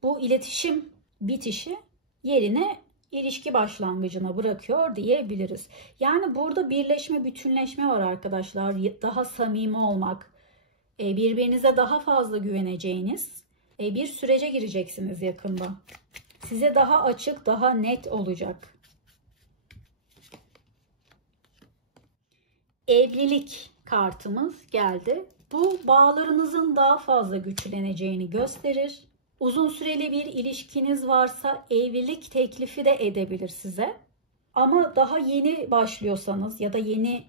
bu iletişim bitişi yerine ilişki başlangıcına bırakıyor diyebiliriz. Yani burada birleşme, bütünleşme var arkadaşlar. Daha samimi olmak, birbirinize daha fazla güveneceğiniz bir sürece gireceksiniz yakında. Size daha açık, daha net olacak. Evlilik kartımız geldi. Bu bağlarınızın daha fazla güçleneceğini gösterir. Uzun süreli bir ilişkiniz varsa evlilik teklifi de edebilir size. Ama daha yeni başlıyorsanız ya da yeni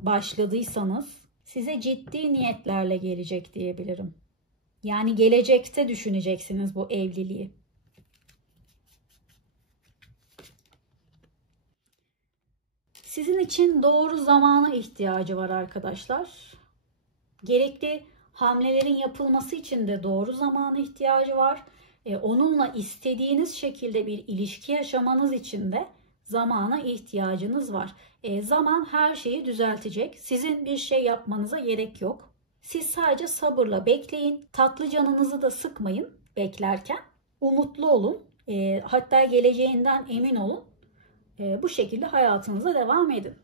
başladıysanız size ciddi niyetlerle gelecek diyebilirim. Yani gelecekte düşüneceksiniz bu evliliği. Sizin için doğru zamana ihtiyacı var arkadaşlar. Gerekli hamlelerin yapılması için de doğru zamana ihtiyacı var. Onunla istediğiniz şekilde bir ilişki yaşamanız için de zamana ihtiyacınız var. Zaman her şeyi düzeltecek. Sizin bir şey yapmanıza gerek yok. Siz sadece sabırla bekleyin. Tatlı canınızı da sıkmayın beklerken. Umutlu olun. Hatta geleceğinden emin olun. Bu şekilde hayatınıza devam edin.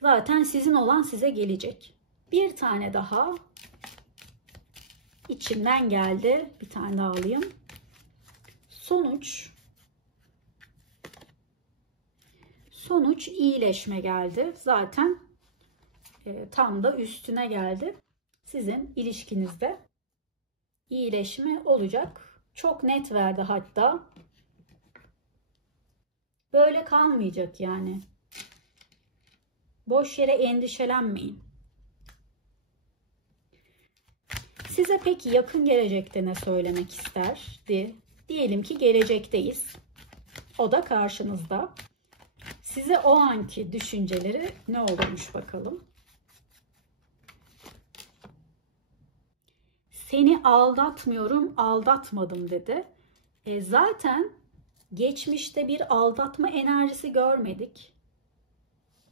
Zaten sizin olan size gelecek. Bir tane daha içimden geldi. Bir tane daha alayım. Sonuç iyileşme geldi. Zaten tam da üstüne geldi. Sizin ilişkinizde iyileşme olacak. Çok net verdi hatta. Böyle kalmayacak yani. Boş yere endişelenmeyin. Size peki yakın gelecekte ne söylemek isterdi? Diyelim ki gelecekteyiz. O da karşınızda. Size o anki düşünceleri ne olurmuş bakalım. Seni aldatmıyorum, aldatmadım dedi. Zaten geçmişte bir aldatma enerjisi görmedik.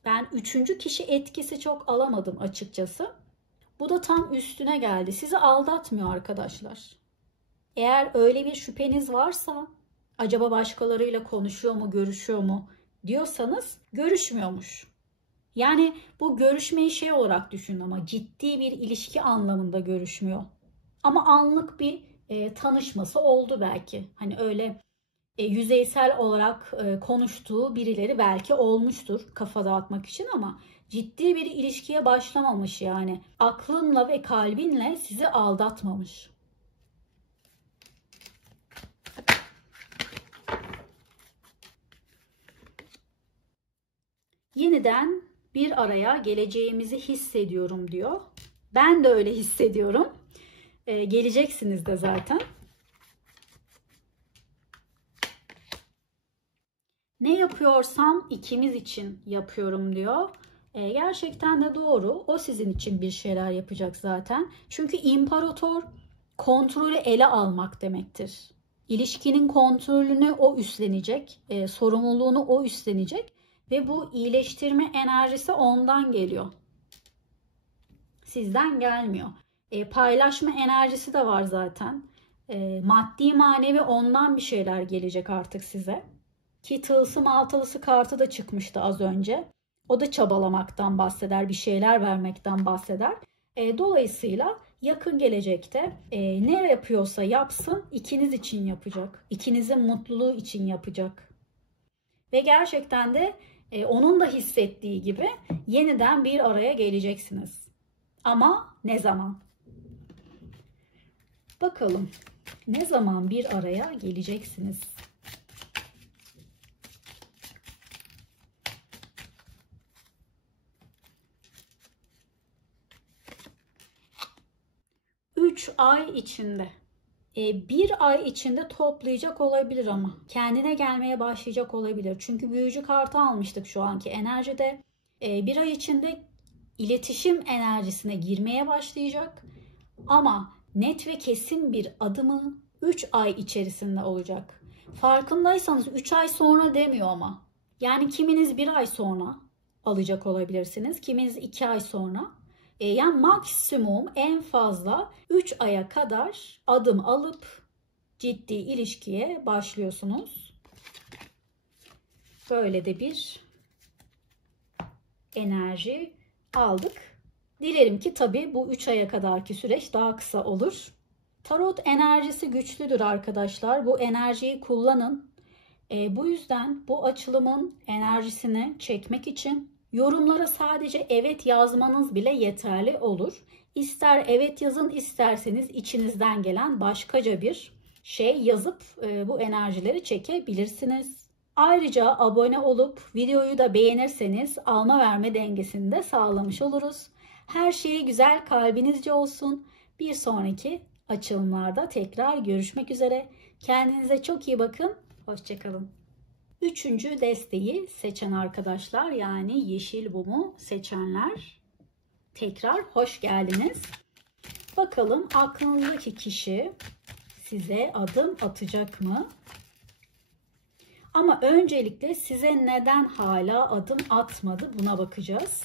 Ben üçüncü kişi etkisi çok alamadım açıkçası. Bu da tam üstüne geldi. Sizi aldatmıyor arkadaşlar. Eğer öyle bir şüpheniz varsa, acaba başkalarıyla konuşuyor mu, görüşüyor mu diyorsanız görüşmüyormuş. Yani bu görüşmeyi şey olarak düşünün ama ciddi bir ilişki anlamında görüşmüyor. Ama anlık bir tanışması oldu belki. Hani öyle yüzeysel olarak konuştuğu birileri belki olmuştur kafa dağıtmak için ama ciddi bir ilişkiye başlamamış yani. Aklınla ve kalbinle sizi aldatmamış. Yeniden bir araya geleceğimizi hissediyorum diyor. Ben de öyle hissediyorum. Geleceksiniz de zaten. Ne yapıyorsam ikimiz için yapıyorum diyor. Gerçekten de doğru. O sizin için bir şeyler yapacak zaten. Çünkü imparator kontrolü ele almak demektir. İlişkinin kontrolünü o üstlenecek, sorumluluğunu o üstlenecek ve bu iyileştirme enerjisi ondan geliyor. Sizden gelmiyor. Paylaşma enerjisi de var zaten. Maddi manevi ondan bir şeyler gelecek artık size. Ki tılsım altılısı kartı da çıkmıştı az önce. O da çabalamaktan bahseder, bir şeyler vermekten bahseder. Dolayısıyla yakın gelecekte ne yapıyorsa yapsın ikiniz için yapacak. İkinizin mutluluğu için yapacak. Ve gerçekten de onun da hissettiği gibi yeniden bir araya geleceksiniz. Ama ne zaman? Bakalım ne zaman bir araya geleceksiniz? Üç ay içinde. Bir ay içinde toplayacak olabilir ama. Kendine gelmeye başlayacak olabilir. Çünkü büyücü kartı almıştık şu anki enerjide. Bir ay içinde iletişim enerjisine girmeye başlayacak. Ama net ve kesin bir adımı 3 ay içerisinde olacak. Farkındaysanız 3 ay sonra demiyor ama. Yani kiminiz 1 ay sonra alacak olabilirsiniz. Kiminiz 2 ay sonra. Yani maksimum en fazla 3 aya kadar adım alıp ciddi ilişkiye başlıyorsunuz. Böyle de bir enerji aldık. Dilerim ki tabii bu 3 aya kadarki süreç daha kısa olur. Tarot enerjisi güçlüdür arkadaşlar. Bu enerjiyi kullanın. Bu yüzden bu açılımın enerjisini çekmek için yorumlara sadece evet yazmanız bile yeterli olur. İster evet yazın, isterseniz içinizden gelen başkaca bir şey yazıp bu enerjileri çekebilirsiniz. Ayrıca abone olup videoyu da beğenirseniz alma verme dengesini de sağlamış oluruz. Her şey güzel kalbinizce olsun. Bir sonraki açılımlarda tekrar görüşmek üzere. Kendinize çok iyi bakın. Hoşça kalın. Üçüncü desteği seçen arkadaşlar, yani yeşil mumu seçenler, tekrar hoş geldiniz. Bakalım aklınızdaki kişi size adım atacak mı? Ama öncelikle size neden hala adım atmadı buna bakacağız.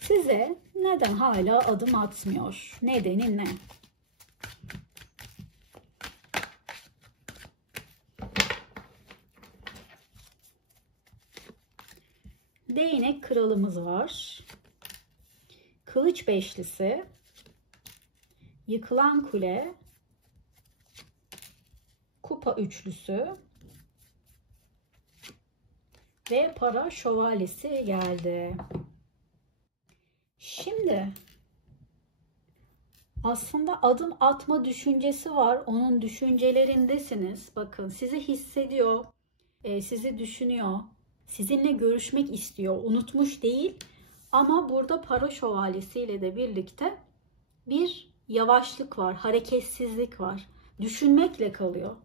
Size neden hala adım atmıyor? Nedeni ne? Değnek kralımız var. Kılıç beşlisi. Yıkılan kule. Kupa üçlüsü. Ve para şövalyesi geldi. Şimdi aslında adım atma düşüncesi var. Onun düşüncelerindesiniz. Bakın, sizi hissediyor. Sizi düşünüyor. Sizinle görüşmek istiyor. Unutmuş değil. Ama burada para şövalyesiyle de birlikte bir yavaşlık var. Hareketsizlik var. Düşünmekle kalıyor.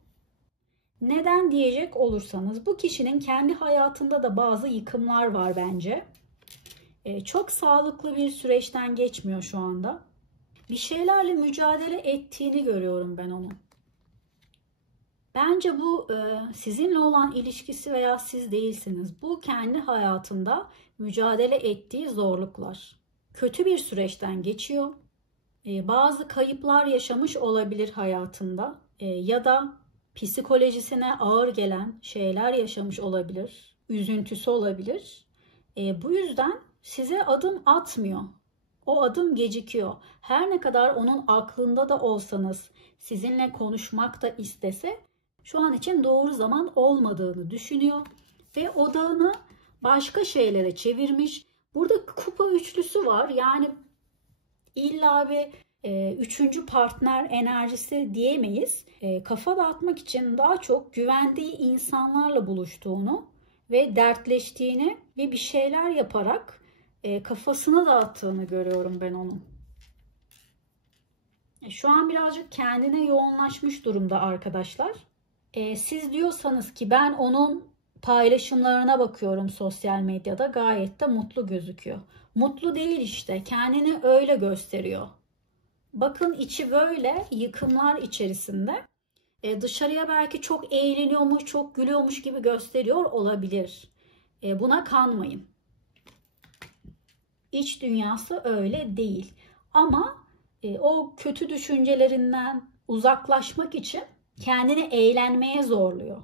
Neden diyecek olursanız, bu kişinin kendi hayatında da bazı yıkımlar var bence. Çok sağlıklı bir süreçten geçmiyor şu anda. Bir şeylerle mücadele ettiğini görüyorum ben onun. Bence bu sizinle olan ilişkisi veya siz değilsiniz. Bu kendi hayatında mücadele ettiği zorluklar. Kötü bir süreçten geçiyor. Bazı kayıplar yaşamış olabilir hayatında. Ya da psikolojisine ağır gelen şeyler yaşamış olabilir. Üzüntüsü olabilir. Bu yüzden size adım atmıyor. O adım gecikiyor. Her ne kadar onun aklında da olsanız, sizinle konuşmak da istese, şu an için doğru zaman olmadığını düşünüyor. Ve odağını başka şeylere çevirmiş. Burada kupa üçlüsü var. Yani illa bir üçüncü partner enerjisi diyemeyiz. Kafa dağıtmak için daha çok güvendiği insanlarla buluştuğunu ve dertleştiğini ve bir şeyler yaparak kafasını dağıttığını görüyorum ben onun. Şu an birazcık kendine yoğunlaşmış durumda arkadaşlar. Siz diyorsanız ki ben onun paylaşımlarına bakıyorum sosyal medyada, gayet de mutlu gözüküyor. Mutlu değil işte, kendini öyle gösteriyor. Bakın, içi böyle yıkımlar içerisinde. Dışarıya belki çok eğleniyormuş, çok gülüyormuş gibi gösteriyor olabilir. Buna kanmayın. İç dünyası öyle değil. Ama o kötü düşüncelerinden uzaklaşmak için kendini eğlenmeye zorluyor.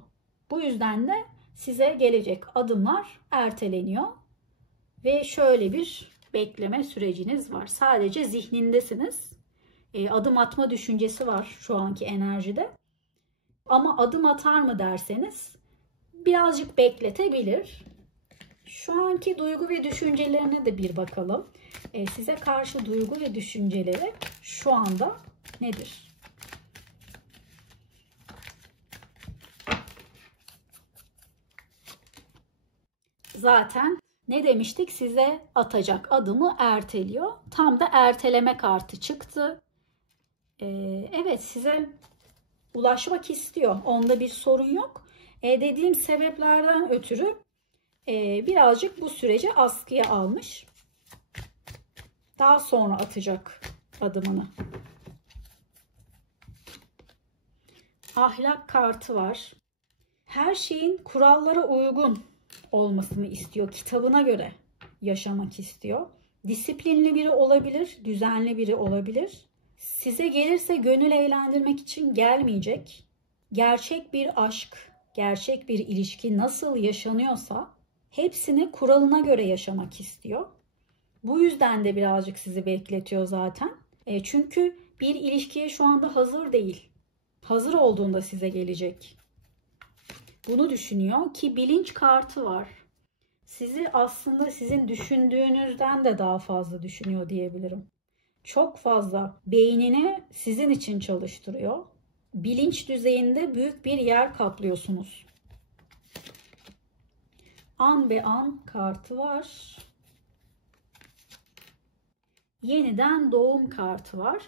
Bu yüzden de size gelecek adımlar erteleniyor. Ve şöyle bir bekleme süreciniz var. Sadece zihnindesiniz. Adım atma düşüncesi var şu anki enerjide. Ama adım atar mı derseniz birazcık bekletebilir. Şu anki duygu ve düşüncelerine de bir bakalım. Size karşı duygu ve düşünceleri şu anda nedir? Zaten ne demiştik? Size atacak adımı erteliyor. Tam da erteleme kartı çıktı. Evet, size ulaşmak istiyor. Onda bir sorun yok. Dediğim sebeplerden ötürü birazcık bu süreci askıya almış. Daha sonra atacak adımını. Ahlak kartı var. Her şeyin kurallara uygun olmasını istiyor. Kitabına göre yaşamak istiyor. Disiplinli biri olabilir, düzenli biri olabilir. Size gelirse gönül eğlendirmek için gelmeyecek. Gerçek bir aşk, gerçek bir ilişki nasıl yaşanıyorsa hepsini kuralına göre yaşamak istiyor. Bu yüzden de birazcık sizi bekletiyor zaten. Çünkü bir ilişkiye şu anda hazır değil. Hazır olduğunda size gelecek. Bunu düşünüyor ki bilinç kartı var. Sizi aslında sizin düşündüğünüzden de daha fazla düşünüyor diyebilirim. Çok fazla beynini sizin için çalıştırıyor. Bilinç düzeyinde büyük bir yer kaplıyorsunuz. An be an kartı var. Yeniden doğum kartı var.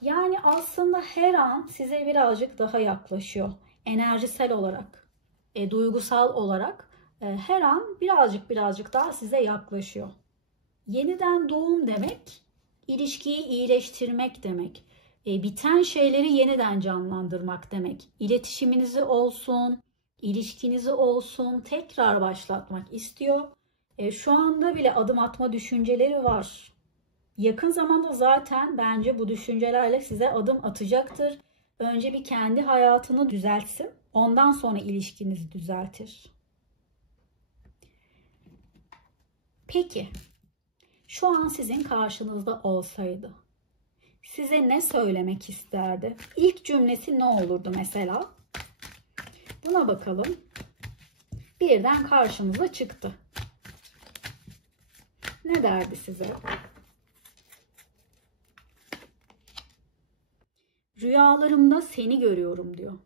Yani aslında her an size birazcık daha yaklaşıyor. Enerjisel olarak, duygusal olarak her an birazcık daha size yaklaşıyor. Yeniden doğum demek, ilişkiyi iyileştirmek demek. Biten şeyleri yeniden canlandırmak demek. İletişiminizi olsun, ilişkinizi olsun tekrar başlatmak istiyor. Şu anda bile adım atma düşünceleri var. Yakın zamanda zaten bence bu düşüncelerle size adım atacaktır. Önce bir kendi hayatını düzeltsin. Ondan sonra ilişkinizi düzeltir. Peki, şu an sizin karşınızda olsaydı size ne söylemek isterdi? İlk cümlesi ne olurdu mesela? Buna bakalım. Birden karşınıza çıktı. Ne derdi size? Rüyalarımda seni görüyorum diyor.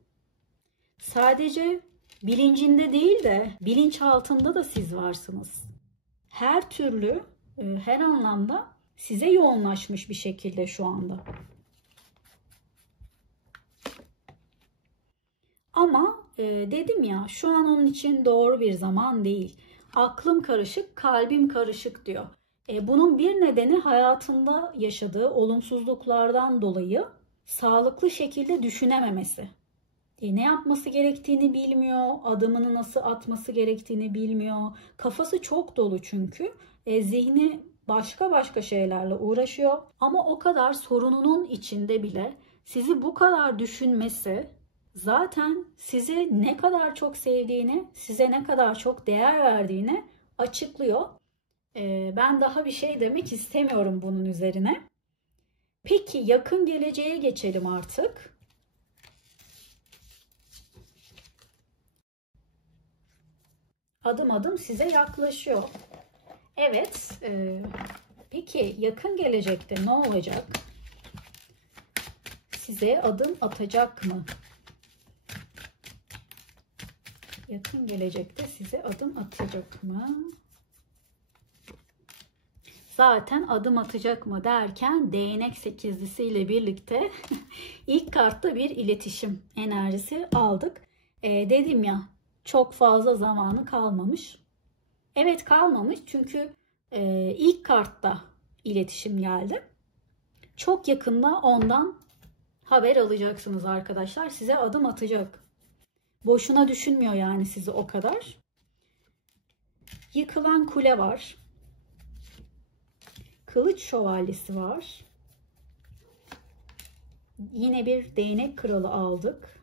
Sadece bilincinde değil de bilinçaltında da siz varsınız. Her türlü, her anlamda size yoğunlaşmış bir şekilde şu anda. Ama dedim ya, şu an onun için doğru bir zaman değil. Aklım karışık, kalbim karışık diyor. Bunun bir nedeni hayatında yaşadığı olumsuzluklardan dolayı sağlıklı şekilde düşünememesi. Ne yapması gerektiğini bilmiyor, adımını nasıl atması gerektiğini bilmiyor. Kafası çok dolu çünkü. Zihni başka şeylerle uğraşıyor. Ama o kadar sorununun içinde bile sizi bu kadar düşünmesi zaten sizi ne kadar çok sevdiğini, size ne kadar çok değer verdiğini açıklıyor. Ben daha bir şey demek istemiyorum bunun üzerine. Peki yakın geleceğe geçelim artık. Adım adım size yaklaşıyor. Evet. Peki yakın gelecekte ne olacak? Size adım atacak mı? Yakın gelecekte size adım atacak mı? Zaten adım atacak mı derken değnek sekizlisiyle birlikte ilk kartta bir iletişim enerjisi aldık. Dedim ya, çok fazla zamanı kalmamış. Evet, kalmamış çünkü ilk kartta iletişim geldi. Çok yakında ondan haber alacaksınız arkadaşlar. Size adım atacak. Boşuna düşünmüyor yani sizi o kadar. Yıkılan kule var. Kılıç şövalyesi var. Yine bir değnek kralı aldık.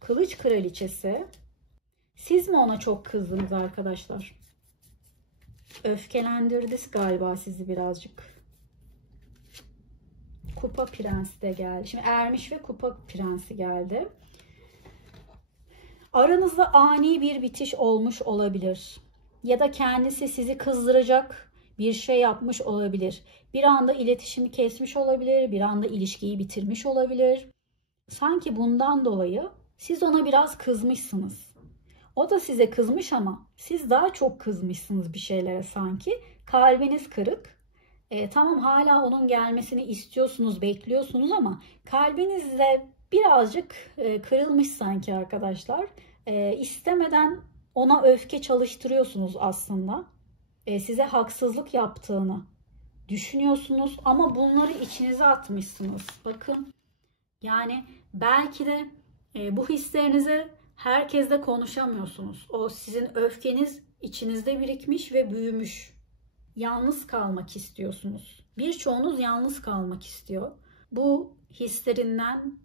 Kılıç kraliçesi. Siz mi ona çok kızdınız arkadaşlar? Öfkelendirdi galiba sizi birazcık. Kupa prensi de geldi. Şimdi ermiş ve kupa prensi geldi. Aranızda ani bir bitiş olmuş olabilir. Ya da kendisi sizi kızdıracak bir şey yapmış olabilir. Bir anda iletişimi kesmiş olabilir. Bir anda ilişkiyi bitirmiş olabilir. Sanki bundan dolayı siz ona biraz kızmışsınız. O da size kızmış ama siz daha çok kızmışsınız bir şeylere sanki. Kalbiniz kırık. Tamam, hala onun gelmesini istiyorsunuz, bekliyorsunuz ama kalbinizde birazcık kırılmış sanki arkadaşlar. İstemeden ona öfke çalıştırıyorsunuz aslında. Size haksızlık yaptığını düşünüyorsunuz ama bunları içinize atmışsınız. Bakın, yani belki de bu hislerinizi herkesle konuşamıyorsunuz. O sizin öfkeniz içinizde birikmiş ve büyümüş. Yalnız kalmak istiyorsunuz. Birçoğunuz yalnız kalmak istiyor. Bu hislerinden,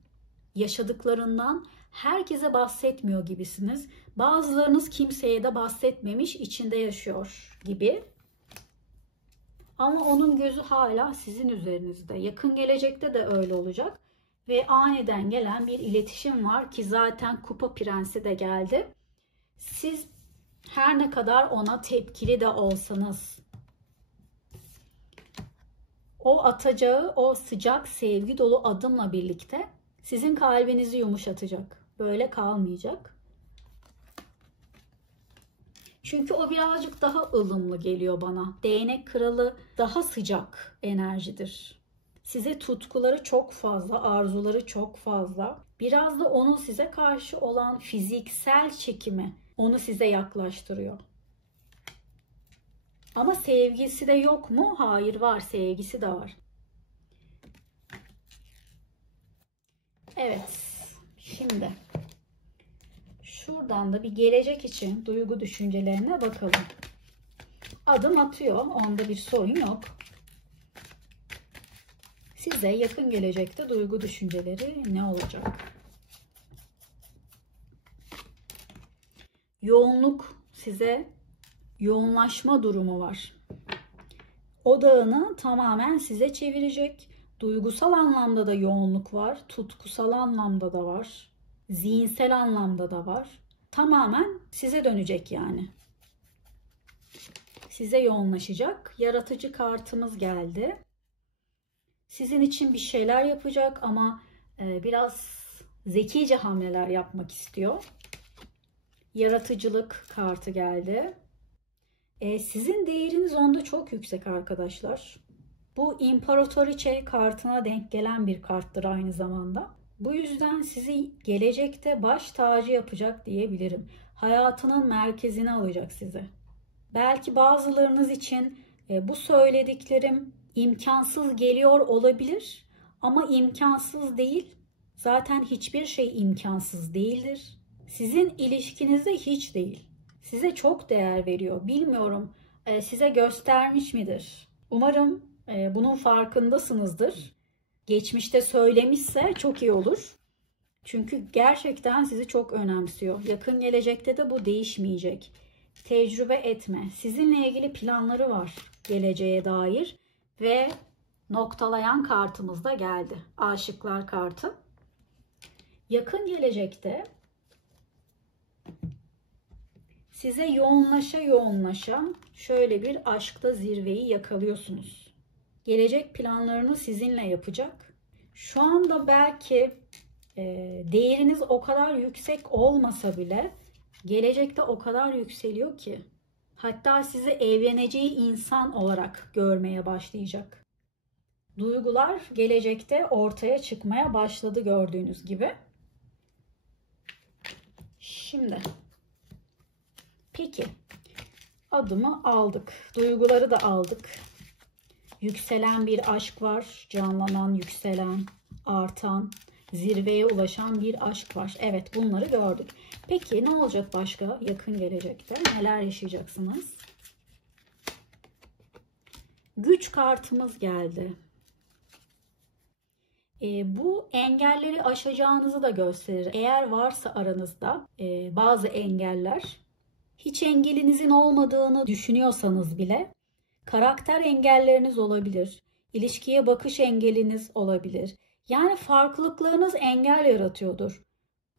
yaşadıklarından herkese bahsetmiyor gibisiniz. Bazılarınız kimseye de bahsetmemiş, içinde yaşıyor gibi. Ama onun gözü hala sizin üzerinizde. Yakın gelecekte de öyle olacak. Ve aniden gelen bir iletişim var ki zaten kupa prensi de geldi. Siz her ne kadar ona tepkili de olsanız, o atacağı o sıcak sevgi dolu adımla birlikte sizin kalbinizi yumuşatacak. Böyle kalmayacak. Çünkü o birazcık daha ılımlı geliyor bana. Değnek kralı daha sıcak enerjidir. Size tutkuları çok fazla, arzuları çok fazla. Biraz da onun size karşı olan fiziksel çekimi onu size yaklaştırıyor. Ama sevgisi de yok mu? Hayır, var. Sevgisi de var. Evet. Şimdi şuradan da bir gelecek için duygu düşüncelerine bakalım. Adım atıyor. Onda bir sorun yok. Size yakın gelecekte duygu düşünceleri ne olacak? Yoğunluk, size yoğunlaşma durumu var. Odağını tamamen size çevirecek. Duygusal anlamda da yoğunluk var. Tutkusal anlamda da var. Zihinsel anlamda da var. Tamamen size dönecek yani. Size yoğunlaşacak. Yaratıcı kartımız geldi. Sizin için bir şeyler yapacak ama biraz zekice hamleler yapmak istiyor. Yaratıcılık kartı geldi. Sizin değeriniz onda çok yüksek arkadaşlar. Bu İmparatoriçe kartına denk gelen bir karttır aynı zamanda. Bu yüzden sizi gelecekte baş tacı yapacak diyebilirim. Hayatının merkezine alacak sizi. Belki bazılarınız için bu söylediklerim imkansız geliyor olabilir ama imkansız değil. Zaten hiçbir şey imkansız değildir. Sizin ilişkinizde hiç değil. Size çok değer veriyor. Bilmiyorum size göstermiş midir? Umarım bunun farkındasınızdır. Geçmişte söylemişse çok iyi olur. Çünkü gerçekten sizi çok önemsiyor. Yakın gelecekte de bu değişmeyecek. Tecrübe etme. Sizinle ilgili planları var geleceğe dair ve noktalayan kartımız da geldi. Aşıklar kartı. Yakın gelecekte size yoğunlaşa şöyle bir aşkta zirveyi yakalıyorsunuz. Gelecek planlarını sizinle yapacak. Şu anda belki değeriniz o kadar yüksek olmasa bile gelecekte o kadar yükseliyor ki hatta sizi evleneceği insan olarak görmeye başlayacak. Duygular gelecekte ortaya çıkmaya başladı gördüğünüz gibi. Şimdi peki adımı aldık. Duyguları da aldık. Yükselen bir aşk var. Canlanan, yükselen, artan, zirveye ulaşan bir aşk var. Evet, bunları gördük. Peki ne olacak başka yakın gelecekte? Neler yaşayacaksınız? Güç kartımız geldi. Bu engelleri aşacağınızı da gösterir. Eğer varsa aranızda bazı engeller, hiç engelinizin olmadığını düşünüyorsanız bile karakter engelleriniz olabilir. İlişkiye bakış engeliniz olabilir. Yani farklılıklarınız engel yaratıyordur.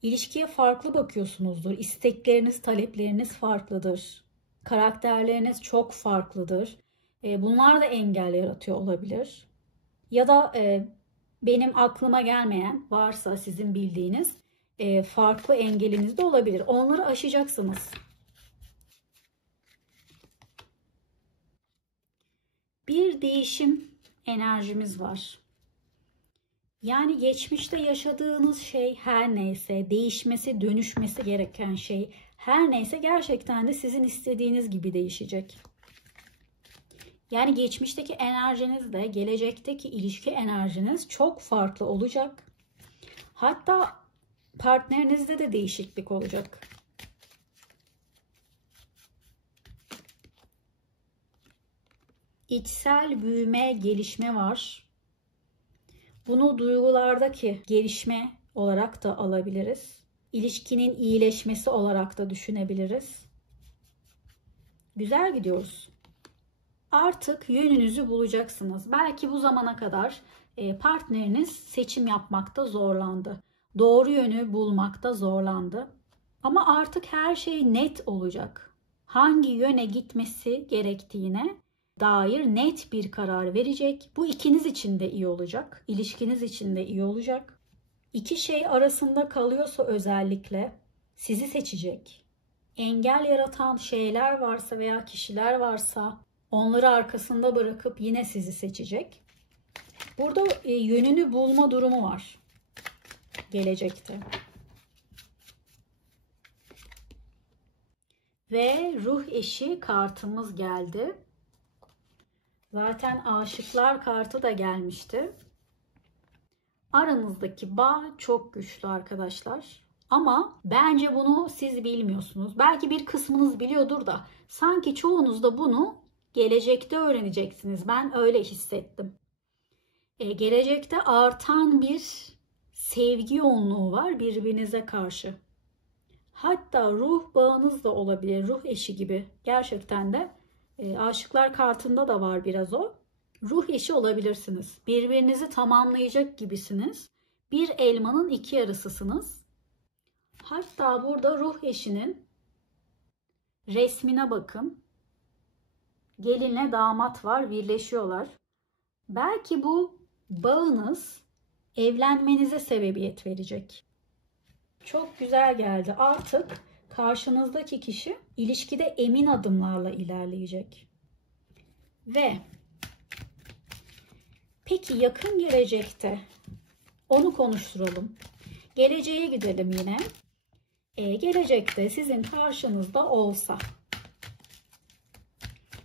İlişkiye farklı bakıyorsunuzdur. İstekleriniz, talepleriniz farklıdır. Karakterleriniz çok farklıdır. Bunlar da engel yaratıyor olabilir. Ya da benim aklıma gelmeyen varsa sizin bildiğiniz farklı engeliniz de olabilir. Onları aşacaksınız. Bir değişim enerjimiz var. Yani geçmişte yaşadığınız şey her neyse, değişmesi, dönüşmesi gereken şey her neyse gerçekten de sizin istediğiniz gibi değişecek. Yani geçmişteki enerjinizle gelecekteki ilişki enerjiniz çok farklı olacak. Hatta partnerinizde de değişiklik olacak. İçsel büyüme, gelişme var. Bunu duygulardaki gelişme olarak da alabiliriz. İlişkinin iyileşmesi olarak da düşünebiliriz. Güzel gidiyoruz. Artık yönünüzü bulacaksınız. Belki bu zamana kadar partneriniz seçim yapmakta zorlandı. Doğru yönü bulmakta zorlandı. Ama artık her şey net olacak. Hangi yöne gitmesi gerektiğine dair net bir karar verecek. Bu ikiniz için de iyi olacak. İlişkiniz için de iyi olacak. İki şey arasında kalıyorsa özellikle sizi seçecek. engel yaratan şeyler varsa veya kişiler varsa onları arkasında bırakıp yine sizi seçecek. Burada yönünü bulma durumu var gelecekte. Ve ruh eşi kartımız geldi. Zaten aşıklar kartı da gelmişti. Aranızdaki bağ çok güçlü arkadaşlar. Ama bence bunu siz bilmiyorsunuz. Belki bir kısmınız biliyordur da sanki çoğunuz da bunu gelecekte öğreneceksiniz. Ben öyle hissettim. Gelecekte artan bir sevgi yoğunluğu var birbirinize karşı. Hatta ruh bağınız da olabilir, ruh eşi gibi. Gerçekten de aşıklar kartında da var biraz o. Ruh eşi olabilirsiniz. Birbirinizi tamamlayacak gibisiniz. Bir elmanın iki yarısısınız. Hatta burada ruh eşinin resmine bakın. Gelinle damat var, birleşiyorlar. Belki bu bağınız evlenmenize sebebiyet verecek. Çok güzel geldi. Artık karşınızdaki kişi ilişkide emin adımlarla ilerleyecek. Ve peki yakın gelecekte onu konuşturalım. Geleceğe gidelim yine. Gelecekte sizin karşınızda olsa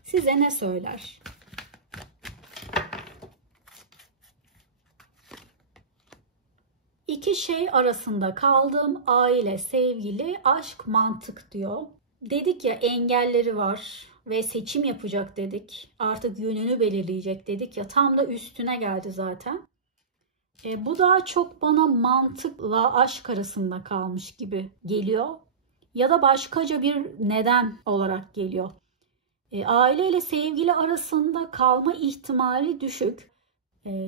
size ne söyler? İki şey arasında kaldım. Aile, sevgili, aşk, mantık diyor. Dedik ya engelleri var ve seçim yapacak dedik. Artık yönünü belirleyecek dedik ya. Tam da üstüne geldi zaten. Bu daha çok bana mantıkla aşk arasında kalmış gibi geliyor. Ya da başkaca bir neden olarak geliyor. Aile ile sevgili arasında kalma ihtimali düşük.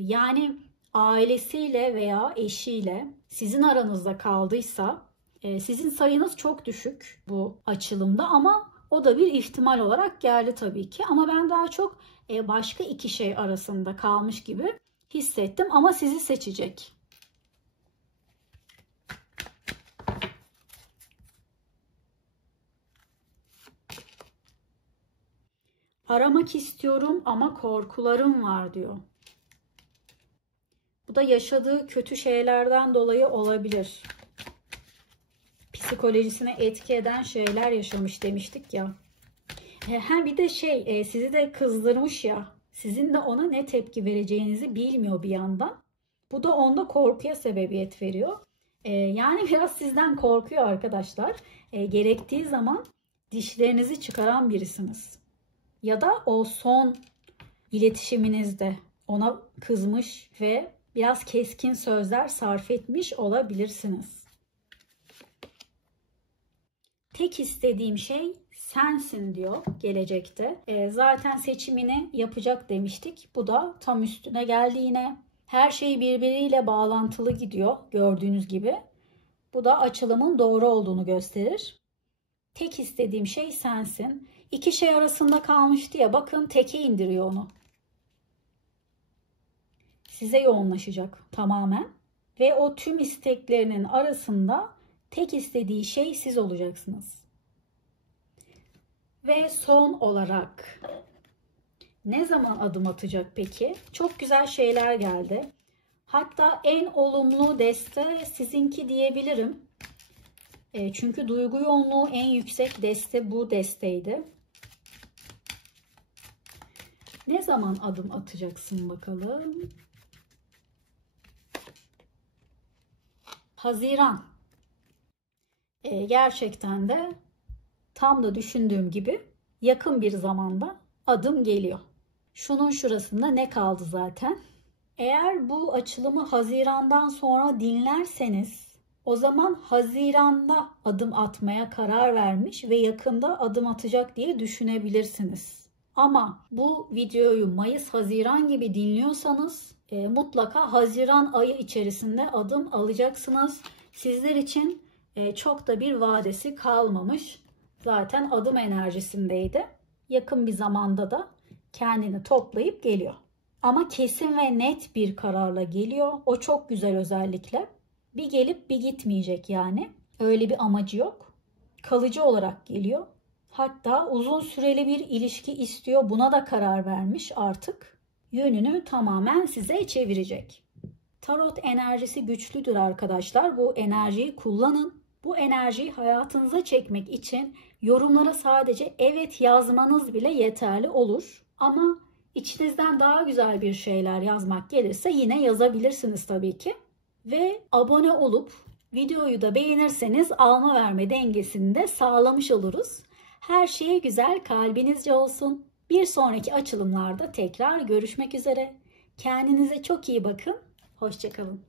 Yani ailesiyle veya eşiyle sizin aranızda kaldıysa sizin sayınız çok düşük bu açılımda ama o da bir ihtimal olarak geldi tabii ki. Ama ben daha çok başka iki şey arasında kalmış gibi hissettim ama sizi seçecek. Aramak istiyorum ama korkularım var diyor. Bu da yaşadığı kötü şeylerden dolayı olabilir. Psikolojisine etki eden şeyler yaşamış demiştik ya. Hem bir de sizi de kızdırmış ya. Sizin de ona ne tepki vereceğinizi bilmiyor bir yandan. Bu da onda korkuya sebebiyet veriyor. Yani biraz sizden korkuyor arkadaşlar. Gerektiği zaman dişlerinizi çıkaran birisiniz. Ya da o son iletişiminizde ona kızmış ve biraz keskin sözler sarf etmiş olabilirsiniz. Tek istediğim şey sensin diyor gelecekte. Zaten seçimini yapacak demiştik. Bu da tam üstüne geldi yine. Her şey birbiriyle bağlantılı gidiyor gördüğünüz gibi. Bu da açılımın doğru olduğunu gösterir. Tek istediğim şey sensin. İki şey arasında kalmıştı ya, bakın teke indiriyor onu. Size yoğunlaşacak tamamen. Ve o tüm isteklerinin arasında tek istediği şey siz olacaksınız. Ve son olarak ne zaman adım atacak peki? Çok güzel şeyler geldi. Hatta en olumlu deste sizinki diyebilirim. Çünkü duygu yoğunluğu en yüksek deste bu desteydi. Ne zaman adım atacaksın bakalım? Haziran. Gerçekten de tam da düşündüğüm gibi yakın bir zamanda adım geliyor. Şunun şurasında ne kaldı zaten? Eğer bu açılımı Haziran'dan sonra dinlerseniz o zaman Haziran'da adım atmaya karar vermiş ve yakında adım atacak diye düşünebilirsiniz. Ama bu videoyu Mayıs-Haziran gibi dinliyorsanız mutlaka Haziran ayı içerisinde adım alacaksınız. Sizler için çok da bir vadesi kalmamış. Zaten adım enerjisindeydi. Yakın bir zamanda da kendini toplayıp geliyor. Ama kesin ve net bir kararla geliyor. O çok güzel özellikle. Bir gelip bir gitmeyecek yani. Öyle bir amacı yok. kalıcı olarak geliyor. Hatta uzun süreli bir ilişki istiyor. Buna da karar vermiş artık. Yönünü tamamen size çevirecek. Tarot enerjisi güçlüdür arkadaşlar. Bu enerjiyi kullanın. Bu enerjiyi hayatınıza çekmek için yorumlara sadece evet yazmanız bile yeterli olur. Ama içinizden daha güzel bir şeyler yazmak gelirse yine yazabilirsiniz tabii ki. Ve abone olup videoyu da beğenirseniz alma verme dengesini de sağlamış oluruz. Her şey güzel kalbinizce olsun. Bir sonraki açılımlarda tekrar görüşmek üzere. Kendinize çok iyi bakın. Hoşça kalın.